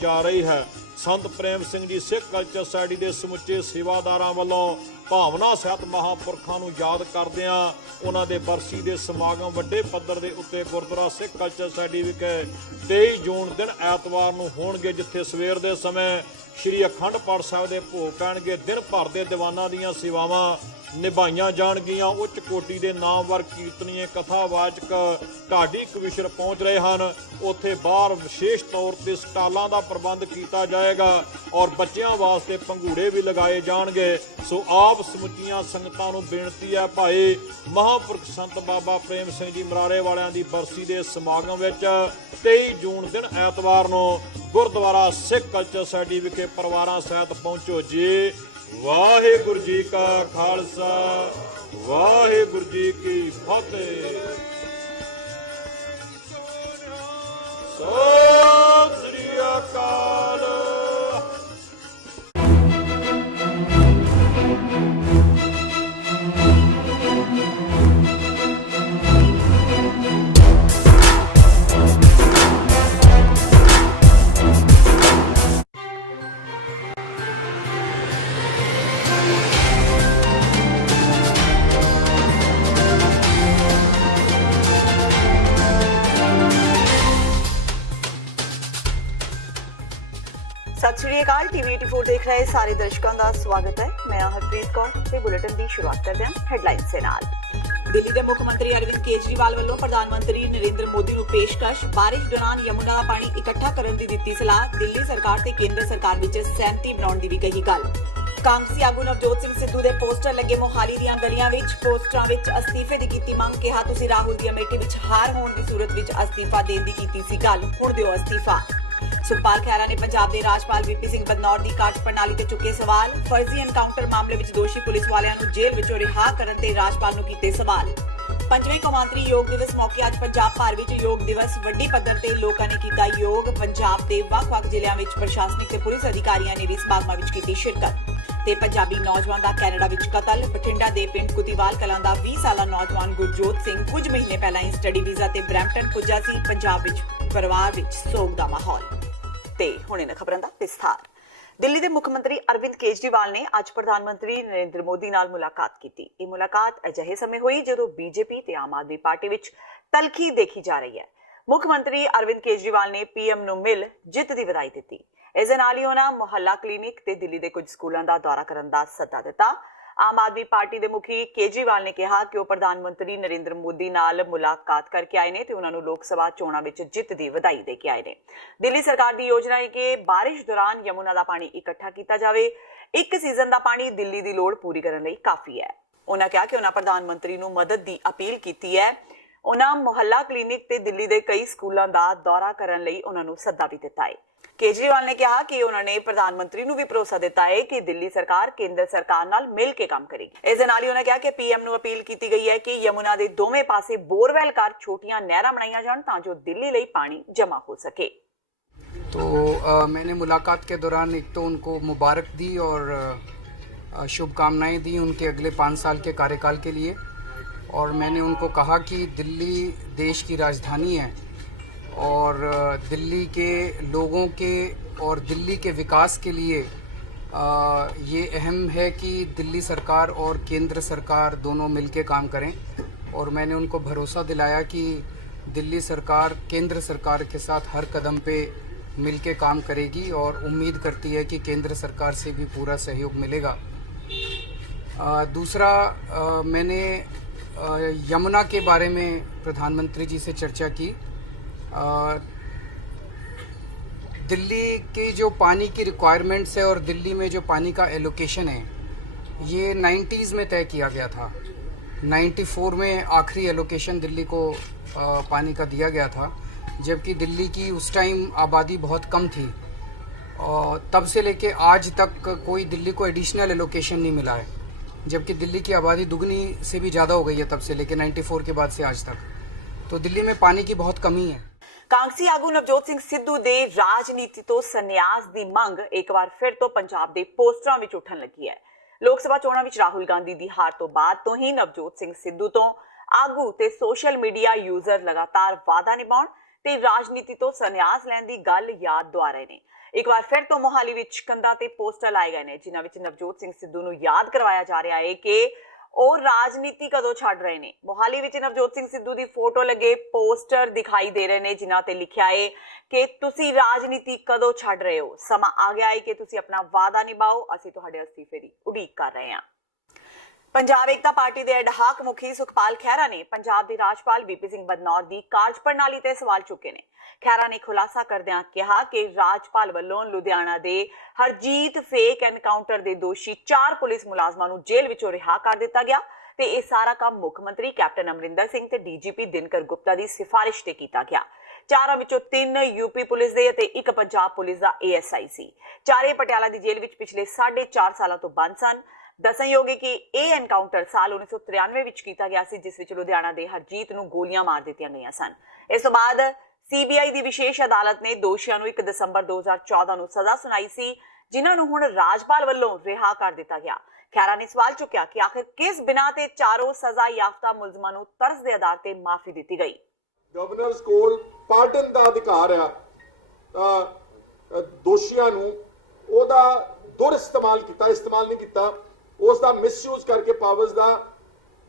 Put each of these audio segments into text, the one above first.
ਜਾ ਰਹੀ ਹੈ। ਸੰਤ ਪ੍ਰੇਮ ਸਿੰਘ ਜੀ ਸਿੱਖ ਕਲਚਰ ਸੋਸਾਇਟੀ ਦੇ ਸਮੁੱਚੇ ਸੇਵਾਦਾਰਾਂ ਵੱਲੋਂ ਭਾਵਨਾ ਸਹਿਤ ਮਹਾਂਪੁਰਖਾਂ ਨੂੰ ਯਾਦ ਕਰਦਿਆਂ ਉਹਨਾਂ ਦੇ ਬਰਸੀ ਦੇ ਸਮਾਗਮ ਵੱਡੇ ਪੱਧਰ ਦੇ ਉੱਤੇ ਗੁਰਦੁਆਰਾ ਸਿੱਖ ਕਲਚਰ ਸੋਸਾਇਟੀ ਵਿਖੇ 23 ਜੂਨ ਦਿਨ ਐਤਵਾਰ ਨੂੰ ਹੋਣਗੇ, ਜਿੱਥੇ ਸਵੇਰ ਦੇ ਸਮੇਂ ਸ਼੍ਰੀ ਅਖੰਡ ਪਾਠ ਸਾਹਿਬ ਦੇ ਭੋਗ ਪੈਣਗੇ। ਦਿਨ ਭਰ ਦੇ ਦੀਵਾਨਾਂ ਦੀਆਂ ਸੇਵਾਵਾਂ ਨਿਭਾਈਆਂ ਜਾਣਗੀਆਂ। ਉੱਚ ਕੋਟੀ ਦੇ ਨਾਮਵਰ ਕੀਰਤਨੀਏ ਕਥਾਵਾਚਕ ਢਾਡੀ ਕਵਿਸ਼ਰ ਪਹੁੰਚ ਰਹੇ ਹਨ। ਉੱਥੇ ਬਾਹਰ ਵਿਸ਼ੇਸ਼ ਤੌਰ ਤੇ ਸਟਾਲਾਂ ਦਾ ਪ੍ਰਬੰਧ ਕੀਤਾ ਜਾਏਗਾ ਔਰ ਬੱਚਿਆਂ ਵਾਸਤੇ ਪੰਘੂੜੇ ਵੀ ਲਗਾਏ ਜਾਣਗੇ। ਸੋ ਆਪ ਸਮੁੱਚੀਆਂ ਸੰਗਤਾਂ ਨੂੰ ਬੇਨਤੀ ਹੈ, ਭਾਈ ਮਹਾਂਪੁਰਖ ਸੰਤ ਬਾਬਾ ਪ੍ਰੇਮ ਸਿੰਘ ਜੀ ਮਰਾਰੇ ਵਾਲਿਆਂ ਦੀ ਬਰਸੀ ਦੇ ਸਮਾਗਮ ਵਿੱਚ 23 ਜੂਨ ਦਿਨ ਐਤਵਾਰ ਨੂੰ ਗੁਰਦੁਆਰਾ ਸਿੱਖ ਕਲਚਰ ਸੋਸਾਇਟੀ ਵਿਖੇ ਪਰਿਵਾਰਾਂ ਸਹਿਤ ਪਹੁੰਚੋ ਜੀ। ਵਾਹਿਗੁਰੂ ਜੀ ਕਾ ਖਾਲਸਾ, ਵਾਹਿਗੁਰੂ ਜੀ ਕੀ ਫਤਿਹ। ਸਤਿ ਸ੍ਰੀ ਅਕਾਲ। सत श्री अकाल। टीवी 84 देख रहे सारे दर्शकों का स्वागत है। मैं हरप्रीत कौर ते बुलेटिन की शुरुआत करते हैं हेडलाइन से नाल। दिल्ली के मुख्यमंत्री अरविंद केजरीवाल वालों प्रधानमंत्री नरेंद्र मोदी ਨੂੰ ਪੇਸ਼ਕਸ਼। ਬਾਰਿਸ਼ ਦੌਰਾਨ ਯਮੁਨਾ ਦਾ ਪਾਣੀ ਇਕੱਠਾ ਕਰਨ ਦੀ ਦਿੱਤੀ ਸਲਾਹ। ਦਿੱਲੀ ਸਰਕਾਰ ਤੇ ਕੇਂਦਰ ਸਰਕਾਰ ਵਿੱਚ ਸਹਿਮਤੀ ਬਣਾਉਣ ਦੀ ਵੀ ਕਹੀ ਗੱਲ। ਕਾਂਗਰਸੀ ਆਗੂ ਨਵਜੋਤ ਸਿੰਘ ਸਿੱਧੂ ਦੇ ਪੋਸਟਰ ਲੱਗੇ ਮੋਹਾਲੀ ਦੀਆਂ ਗਲੀਆਂ ਵਿੱਚ। ਪੋਸਟਰਾਂ ਵਿੱਚ ਅਸਤੀਫੇ ਦੀ ਕੀਤੀ ਮੰਗ। ਕਿਹਾ ਤੁਸੀਂ ਰਾਹੁਲ ਦੀ ਅਮੇਠੀ ਵਿੱਚ ਹਾਰ ਹੋਣ ਦੀ ਸੂਰਤ ਵਿੱਚ ਅਸਤੀਫਾ ਦੇਣ ਦੀ ਕੀਤੀ ਸੀ ਗੱਲ, ਹੁਣ ਦਿਓ ਅਸਤੀਫਾ। ਸੁਖਪਾਲ ਖਹਿਰਾ ਨੇ ਪੰਜਾਬ ਦੇ ਰਾਜਪਾਲ ਵੀਪੀ ਸਿੰਘ ਬਦਨੌਰ ਦੀ ਕਾਰਜ ਪ੍ਰਣਾਲੀ ਤੇ ਚੁੱਕੇ ਸਵਾਲ। ਫਰਜ਼ੀ ਐਨਕਾਊਂਟਰ ਮਾਮਲੇ ਵਿੱਚ ਦੋਸ਼ੀ ਪੁਲਿਸ ਵਾਲਿਆਂ ਨੂੰ ਜੇਲ੍ਹ ਵਿੱਚੋਂ ਰਿਹਾ ਕਰਨ ਤੇ ਰਾਜਪਾਲ ਨੂੰ ਕੀਤੇ ਸਵਾਲ। ਪੰਜਵੇਂ ਕੌਮਾਂਤਰੀ ਯੋਗ ਦਿਵਸ ਮੌਕੇ ਅੱਜ ਪੰਜਾਬ ਭਰ ਵਿੱਚ ਯੋਗ ਦਿਵਸ। ਵੱਡੀ ਪੱਧਰ ਤੇ ਲੋਕਾਂ ਨੇ ਕੀਤਾ ਯੋਗ। ਪੰਜਾਬ ਦੇ ਵੱਖ-ਵੱਖ ਜ਼ਿਲ੍ਹਿਆਂ ਵਿੱਚ ਪ੍ਰਸ਼ਾਸਨਿਕ ਤੇ ਪੁਲਿਸ ਅਧਿਕਾਰੀਆਂ ਨੇ ਵੀ ਸਮਾਗਮਾਂ ਵਿੱਚ ਕੀਤੀ ਸ਼ਿਰਕਤ। ਤੇ ਪੰਜਾਬੀ ਨੌਜਵਾਨ ਦਾ ਕੈਨੇਡਾ ਵਿੱਚ ਕਤਲ। ਬਠਿੰਡਾ ਦੇ ਪਿੰਡ ਕੁਤੀਵਾਲ ਕਲਾਂ ਦਾ 20 ਸਾਲਾ ਨੌਜਵਾਨ ਗੁਰਜੋਤ ਸਿੰਘ ਕੁਝ ਮਹੀਨੇ ਪਹਿਲਾਂ ਹੀ ਸਟੱਡੀ ਵੀਜ਼ਾ ਤੇ ਬਰੈਂਪਟਨ ਪੁੱਜਾ ਸੀ। ਪੰਜਾਬ ਵਿੱਚ ਪਰਿਵਾਰ ਵਿੱਚ ਸੋਗ ਦਾ ਮਾਹੌਲ। ਤੇ ਹੁਣ ਇਹਨਾਂ ਖਬਰਾਂ ਦਾ ਵਿਸਥਾਰ। ਦਿੱਲੀ ਦੇ ਮੁੱਖ ਮੰਤਰੀ ਅਰਵਿੰਦ ਕੇਜਰੀਵਾਲ ਨੇ ਅੱਜ ਪ੍ਰਧਾਨ ਮੰਤਰੀ ਨਰਿੰਦਰ ਮੋਦੀ ਨਾਲ ਮੁਲਾਕਾਤ ਕੀਤੀ। ਇਹ ਮੁਲਾਕਾਤ ਅਜਿਹੇ ਸਮੇਂ ਹੋਈ ਜਦੋਂ ਬੀਜੇਪੀ ਤੇ ਆਮ ਆਦਮੀ ਪਾਰਟੀ ਵਿੱਚ ਤਲਖੀ ਦੇਖੀ ਜਾ ਰਹੀ ਹੈ। ਮੁੱਖ ਮੰਤਰੀ ਅਰਵਿੰਦ ਕੇਜਰੀਵਾਲ ਨੇ ਪੀਐਮ ਨੂੰ ਮਿਲ ਜਿੱਤ ਦੀ ਵਧਾਈ ਦਿੱਤੀ। ਇਸ ਦੇ ਨਾਲ ਹੀ ਉਹਨਾਂ ਮੁਹੱਲਾ ਕਲੀਨਿਕ ਤੇ ਦਿੱਲੀ ਦੇ ਕੁਝ ਸਕੂਲਾਂ ਦਾ ਦੌਰਾ ਕਰਨ ਦਾ ਸੱਦਾ ਦਿੱਤਾ। ਆਮ ਆਦਮੀ ਪਾਰਟੀ ਦੇ ਮੁਖੀ ਕੇਜਰੀਵਾਲ ਨੇ ਕਿਹਾ ਕਿ ਉਹ ਪ੍ਰਧਾਨ ਮੰਤਰੀ ਨਰਿੰਦਰ ਮੋਦੀ ਨਾਲ ਮੁਲਾਕਾਤ ਕਰਕੇ ਆਏ ਨੇ ਤੇ ਉਹਨਾਂ ਨੂੰ ਲੋਕ ਸਭਾ ਚੋਣਾਂ ਵਿੱਚ ਜਿੱਤ ਦੀ ਵਧਾਈ ਦੇ ਕੇ ਆਏ ਨੇ। ਦਿੱਲੀ ਸਰਕਾਰ ਦੀ ਯੋਜਨਾ ਹੈ ਕਿ ਬਾਰਿਸ਼ ਦੌਰਾਨ ਯਮੁਨਾ ਦਾ ਪਾਣੀ ਇਕੱਠਾ ਕੀਤਾ ਜਾਵੇ। ਇੱਕ ਸੀਜ਼ਨ ਦਾ ਪਾਣੀ ਦਿੱਲੀ ਦੀ ਲੋੜ ਪੂਰੀ ਕਰਨ ਲਈ ਕਾਫੀ ਹੈ। ਉਹਨਾਂ ਕਿਹਾ ਕਿ ਉਹਨਾਂ ਪ੍ਰਧਾਨ ਮੰਤਰੀ ਨੂੰ ਮਦਦ ਦੀ ਅਪੀਲ ਕੀਤੀ ਹੈ। ਉਹਨਾਂ ਮੁਹੱਲਾ ਕਲੀਨਿਕ ਤੇ ਦਿੱਲੀ ਦੇ ਕਈ ਸਕੂਲਾਂ ਦਾ ਦੌਰਾ ਕਰਨ ਲਈ ਉਹਨਾਂ ਨੂੰ ਸੱਦਾ ਵੀ ਦਿੱਤਾ ਹੈ। ਕੇਜਰੀਵਾਲ ਨੇ ਕਿਹਾ ਕਿ ਉਹਨਾਂ ਨੇ ਪ੍ਰਧਾਨ ਮੰਤਰੀ ਨੂੰ ਵੀ ਭਰੋਸਾ ਦਿੱਤਾ ਹੈ ਕਿ ਦਿੱਲੀ ਸਰਕਾਰ ਕੇਂਦਰ ਸਰਕਾਰ ਨਾਲ ਮਿਲ ਕੇ ਕੰਮ ਕਰੇਗੀ। ਇਸ ਦੇ ਨਾਲ ਹੀ ਉਹਨਾਂ ਕਿਹਾ ਕਿ ਪੀਐਮ ਨੂੰ ਅਪੀਲ ਕੀਤੀ ਗਈ ਹੈ ਕਿ ਯਮੁਨਾ ਦੇ ਦੋਵੇਂ ਪਾਸੇ ਬੋਰਵੈਲ ਕਰ ਛੋਟੀਆਂ ਨਹਿਰਾਂ ਬਣਾਈਆਂ ਜਾਣ ਤਾਂ ਜੋ ਦਿੱਲੀ ਲਈ ਪਾਣੀ ਜਮ੍ਹਾਂ ਹੋ ਸਕੇ। तो मैंने मुलाकात के दौरान एक तो उनको मुबारक दी और शुभकामनाएं दी उनके अगले 5 साल के कार्यकाल के लिए। और मैंने उनको कहा कि दिल्ली देश की राजधानी है और दिल्ली के लोगों के और दिल्ली के विकास के लिए ये अहम है कि दिल्ली सरकार और केंद्र सरकार दोनों मिलकर काम करें। और मैंने उनको भरोसा दिलाया कि दिल्ली सरकार केंद्र सरकार के साथ हर कदम पे मिलके काम करेगी और उम्मीद करती है कि केंद्र सरकार से भी पूरा सहयोग मिलेगा। दूसरा मैंने यमुना के बारे में प्रधानमंत्री जी से चर्चा की। दिल्ली की जो पानी की रिक्वायरमेंट्स है और दिल्ली में जो पानी का एलोकेशन है ये 90s में तय किया गया था। 94 में आखिरी एलोकेशन दिल्ली को पानी का दिया गया था, जबकि दिल्ली की उस टाइम आबादी बहुत कम थी और तब से लेके आज तक कोई दिल्ली को एडिशनल एलोकेशन नहीं मिला है, जबकि दिल्ली की आबादी दुगनी से भी ज़्यादा हो गई है तब से लेके 94 के बाद से आज तक। तो दिल्ली में पानी की बहुत कमी है। ਕਾਂਗਰਸੀ ਆਗੂ ਨਵਜੋਤ ਸਿੰਘ ਸਿੱਧੂ ਦੇ ਰਾਜਨੀਤੀ ਤੋਂ ਸੰਨਿਆਸ ਦੀ ਮੰਗ ਇੱਕ ਵਾਰ ਫਿਰ ਤੋਂ ਪੰਜਾਬ ਦੇ ਪੋਸਟਰਾਂ ਵਿੱਚ ਉੱਠਣ ਲੱਗੀ ਹੈ। ਲੋਕ ਸਭਾ ਚੋਣਾਂ ਵਿੱਚ ਰਾਹੁਲ ਗਾਂਧੀ ਦੀ ਹਾਰ ਤੋਂ ਬਾਅਦ ਤੋਂ ਹੀ ਨਵਜੋਤ ਸਿੰਘ ਸਿੱਧੂ ਤੋਂ ਆਗੂ ਤੇ ਸੋਸ਼ਲ ਮੀਡੀਆ ਯੂਜ਼ਰ ਲਗਾਤਾਰ ਵਾਅਦਾ ਨਿਭਾਉਣ ਤੇ ਰਾਜਨੀਤੀ ਤੋਂ ਸੰਨਿਆਸ ਲੈਣ ਦੀ ਗੱਲ ਯਾਦ ਦੁਆ ਰਹੇ ਨੇ। ਇੱਕ ਵਾਰ ਫਿਰ ਤੋਂ ਮੋਹਾਲੀ ਵਿੱਚ ਕੰਧਾਂ ਤੇ ਪੋਸਟਰ ਲਾਏ ਗਏ ਨੇ ਜਿਨ੍ਹਾਂ ਵਿੱਚ ਨਵਜੋਤ ਸਿੰਘ ਸਿੱਧੂ ਨੂੰ ਯਾਦ ਕਰਵਾਇਆ ਜਾ ਰਿਹਾ ਹੈ ਕਿ ਉਹ ਰਾਜਨੀਤੀ ਕਦੋਂ ਛੱਡ ਰਹੇ ਨੇ। ਮੋਹਾਲੀ ਵਿੱਚ ਨਵਜੋਤ ਸਿੰਘ ਸਿੱਧੂ ਦੀ ਫੋਟੋ ਲੱਗੇ ਪੋਸਟਰ ਦਿਖਾਈ ਦੇ ਰਹੇ ਨੇ ਜਿਨ੍ਹਾਂ ਤੇ ਲਿਖਿਆ ਹੈ ਕਿ ਤੁਸੀਂ ਰਾਜਨੀਤੀ ਕਦੋਂ ਛੱਡ ਰਹੇ ਹੋ, ਸਮਾਂ ਆ ਗਿਆ ਹੈ ਕਿ ਤੁਸੀਂ ਆਪਣਾ ਵਾਅਦਾ ਨਿਭਾਓ, ਅਸੀਂ ਤੁਹਾਡੇ ਅਸਤੀਫੇ ਦੀ ਉਡੀਕ ਕਰ ਰਹੇ ਹਾਂ। ਪੰਜਾਬ ਏਕਤਾ ਪਾਰਟੀ ਦੇ ਅਡਹਾਕ ਮੁਖੀ ਸੁਖਪਾਲ ਖਹਿਰਾ ਨੇ ਪੰਜਾਬ ਦੇ ਰਾਜਪਾਲ ਵੀਪੀ ਸਿੰਘ ਬਦਨੌਰ ਦੀ ਕਾਰਜਪ੍ਰਣਾਲੀ ਤੇ ਸਵਾਲ ਚੁੱਕੇ ਨੇ। ਖਹਿਰਾ ਨੇ ਖੁਲਾਸਾ ਕਰਦਿਆਂ ਕਿਹਾ ਕਿ ਰਾਜਪਾਲ ਵੱਲੋਂ ਲੁਧਿਆਣਾ ਦੇ ਹਰਜੀਤ ਫੇਕ ਐਨਕਾਊਂਟਰ ਦੇ ਦੋਸ਼ੀ 4 ਪੁਲਿਸ ਮੁਲਾਜ਼ਮਾਂ ਨੂੰ ਜੇਲ੍ਹ ਵਿੱਚੋਂ ਰਿਹਾ ਕਰ ਦਿੱਤਾ ਗਿਆ ਤੇ ਇਹ ਸਾਰਾ ਕੰਮ ਮੁੱਖ ਮੰਤਰੀ ਕੈਪਟਨ ਅਮਰਿੰਦਰ ਸਿੰਘ ਤੇ ਡੀਜੀਪੀ ਦਿਨਕਰ ਗੁਪਤਾ ਦੀ ਸਿਫਾਰਿਸ਼ ਤੇ ਕੀਤਾ ਗਿਆ। 4 ਵਿੱਚੋਂ 3 ਯੂਪੀ ਪੁਲਿਸ ਦੇ ਅਤੇ 1 ਪੰਜਾਬ ਪੁਲਿਸ ਦਾ ASI ਸੀ। ਚਾਰੇ ਪਟਿਆਲਾ ਦੀ ਜੇਲ੍ਹ ਵਿੱਚ ਪਿਛਲੇ 4.5 ਸਾਲਾਂ ਤੋਂ ਬੰਦ ਸਨ। ਦੱਸਣਯੋਗ ਹੈ ਕਿ ਇਹ ਐਨਕਾਊਂਟਰ ਸਾਲ 1993 ਵਿੱਚ ਕੀਤਾ ਗਿਆ ਸੀ ਜਿਸ ਵਿੱਚ ਲੁਧਿਆਣਾ ਦੇ ਹਰਜੀਤ ਨੂੰ ਗੋਲੀਆਂ ਮਾਰ ਦਿੱਤੀਆਂ ਗਈਆਂ ਸਨ। ਇਸ ਤੋਂ ਬਾਅਦ CBI ਦੀ ਵਿਸ਼ੇਸ਼ ਅਦਾਲਤ ਨੇ ਦੋਸ਼ੀਆਂ ਨੂੰ 1 ਦਸੰਬਰ 2014 ਨੂੰ ਸਜ਼ਾ ਸੁਣਾਈ ਸੀ ਜਿਨ੍ਹਾਂ ਨੂੰ ਹੁਣ ਰਾਜਪਾਲ ਵੱਲੋਂ ਰਿਹਾ ਕਰ ਦਿੱਤਾ ਗਿਆ। ਖਹਿਰਾ ਨੇ ਸਵਾਲ ਚੁੱਕਿਆ ਕਿ ਆਖਿਰ ਕਿਸ ਬਿਨਾਂ ਤੇ ਚਾਰੋਂ ਸਜ਼ਾ ਯਾਫਤਾ ਮੁਲਜ਼ਮਾਂ ਨੂੰ ਤਰਸ ਦੇ ਆਧਾਰ ਤੇ ਮਾਫੀ ਦਿੱਤੀ ਗਈ। ਗਵਰਨਰਸ ਕੋਲ ਪਾਰਡਨ ਦਾ ਅਧਿਕਾਰ ਆ ਤਾਂ ਦੋਸ਼ੀਆਂ ਨੂੰ ਉਹਦਾ ਦੁਰ ਇਸਤੇਮਾਲ ਨਹੀਂ ਕੀਤਾ, ਉਸ ਦਾ ਮਿਸਯੂਜ਼ ਕਰਕੇ ਪਾਵਰਸ ਦਾ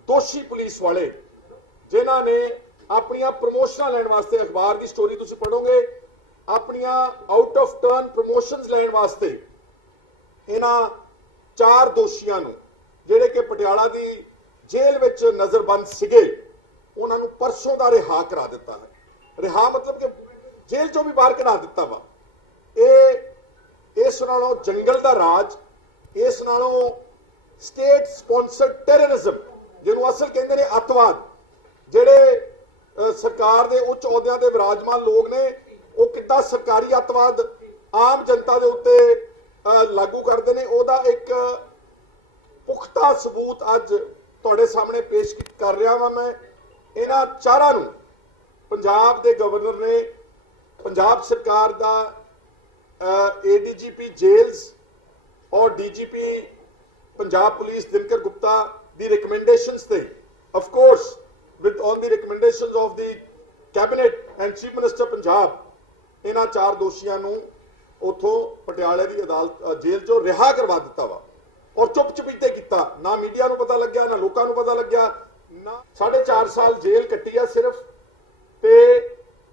ਦੋਸ਼ੀ ਪੁਲਿਸ ਵਾਲੇ ਜਿਨ੍ਹਾਂ ਨੇ ਆਪਣੀਆਂ ਪ੍ਰਮੋਸ਼ਨਾਂ ਲੈਣ ਵਾਸਤੇ, ਅਖਬਾਰ ਦੀ ਸਟੋਰੀ ਤੁਸੀਂ ਪੜੋਗੇ, ਆਪਣੀਆਂ ਆਊਟ ਆਫ ਟਰਨ ਪ੍ਰਮੋਸ਼ਨਸ ਲੈਣ ਵਾਸਤੇ ਇਹਨਾਂ 4 ਦੋਸ਼ੀਆਂ ਨੂੰ ਜਿਹੜੇ ਕਿ ਪਟਿਆਲਾ ਦੀ ਜੇਲ੍ਹ ਵਿੱਚ ਨਜ਼ਰਬੰਦ ਸੀਗੇ ਉਹਨਾਂ ਨੂੰ ਪਰਸੋਂ ਦਾ ਰਿਹਾ ਕਰਾ ਦਿੱਤਾ ਹੈ। ਰਿਹਾ ਮਤਲਬ ਕਿ ਜੇਲ੍ਹ ਚੋਂ ਵੀ ਬਾਹਰ ਕਢਾ ਦਿੱਤਾ ਵਾ। ਇਸ ਨਾਲੋਂ ਜੰਗਲ ਦਾ ਰਾਜ, ਇਸ ਨਾਲੋਂ ਸਟੇਟ ਸਪਾਂਸਰਡ ਟੈਰਰਿਜ਼ਮ ਜਿਹਨੂੰ ਅਸਲ ਕਹਿੰਦੇ ਨੇ ਅੱਤਵਾਦ, ਜਿਹੜੇ ਸਰਕਾਰ ਦੇ ਉੱਚ ਅਹੁਦਿਆਂ ਦੇ ਵਿਰਾਜਮਾਨ ਲੋਕ ਨੇ ਉਹ ਕਿੱਦਾਂ ਸਰਕਾਰੀ ਅੱਤਵਾਦ ਆਮ ਜਨਤਾ ਦੇ ਉੱਤੇ ਲਾਗੂ ਕਰਦੇ ਨੇ, ਉਹਦਾ ਇੱਕ ਪੁਖਤਾ ਸਬੂਤ ਅੱਜ ਤੁਹਾਡੇ ਸਾਹਮਣੇ ਪੇਸ਼ ਕਰ ਰਿਹਾ ਵਾਂ ਮੈਂ। ਇਹਨਾਂ 4 ਨੂੰ ਪੰਜਾਬ ਦੇ ਗਵਰਨਰ ਨੇ, ਪੰਜਾਬ ਸਰਕਾਰ ਦਾ ADGP ਜੇਲਸ ਔਰ DGP ਪੰਜਾਬ ਪੁਲਿਸ ਦਿਨਕਰ ਗੁਪਤਾ ਦੀ ਰਿਕਮੈਂਡੇਸ਼ਨਸ ਤੇ of course with on the recommendations of the cabinet and chief minister Punjab ਇਹਨਾਂ 4 ਦੋਸ਼ੀਆਂ ਨੂੰ ਉਥੋਂ ਪਟਿਆਲੇ ਦੀ ਅਦਾਲਤ ਜੇਲ੍ਹ ਚੋਂ ਰਿਹਾ ਕਰਵਾ ਦਿੱਤਾ ਵਾ ਔਰ ਚੁੱਪ-ਚੁਪੀਤੇ ਕੀਤਾ। ਨਾ ਮੀਡੀਆ ਨੂੰ ਪਤਾ ਲੱਗਿਆ, ਨਾ ਲੋਕਾਂ ਨੂੰ ਪਤਾ ਲੱਗਿਆ। ਨਾ 4.5 ਸਾਲ ਜੇਲ੍ਹ ਕੱਟੀ ਆ ਸਿਰਫ, ਤੇ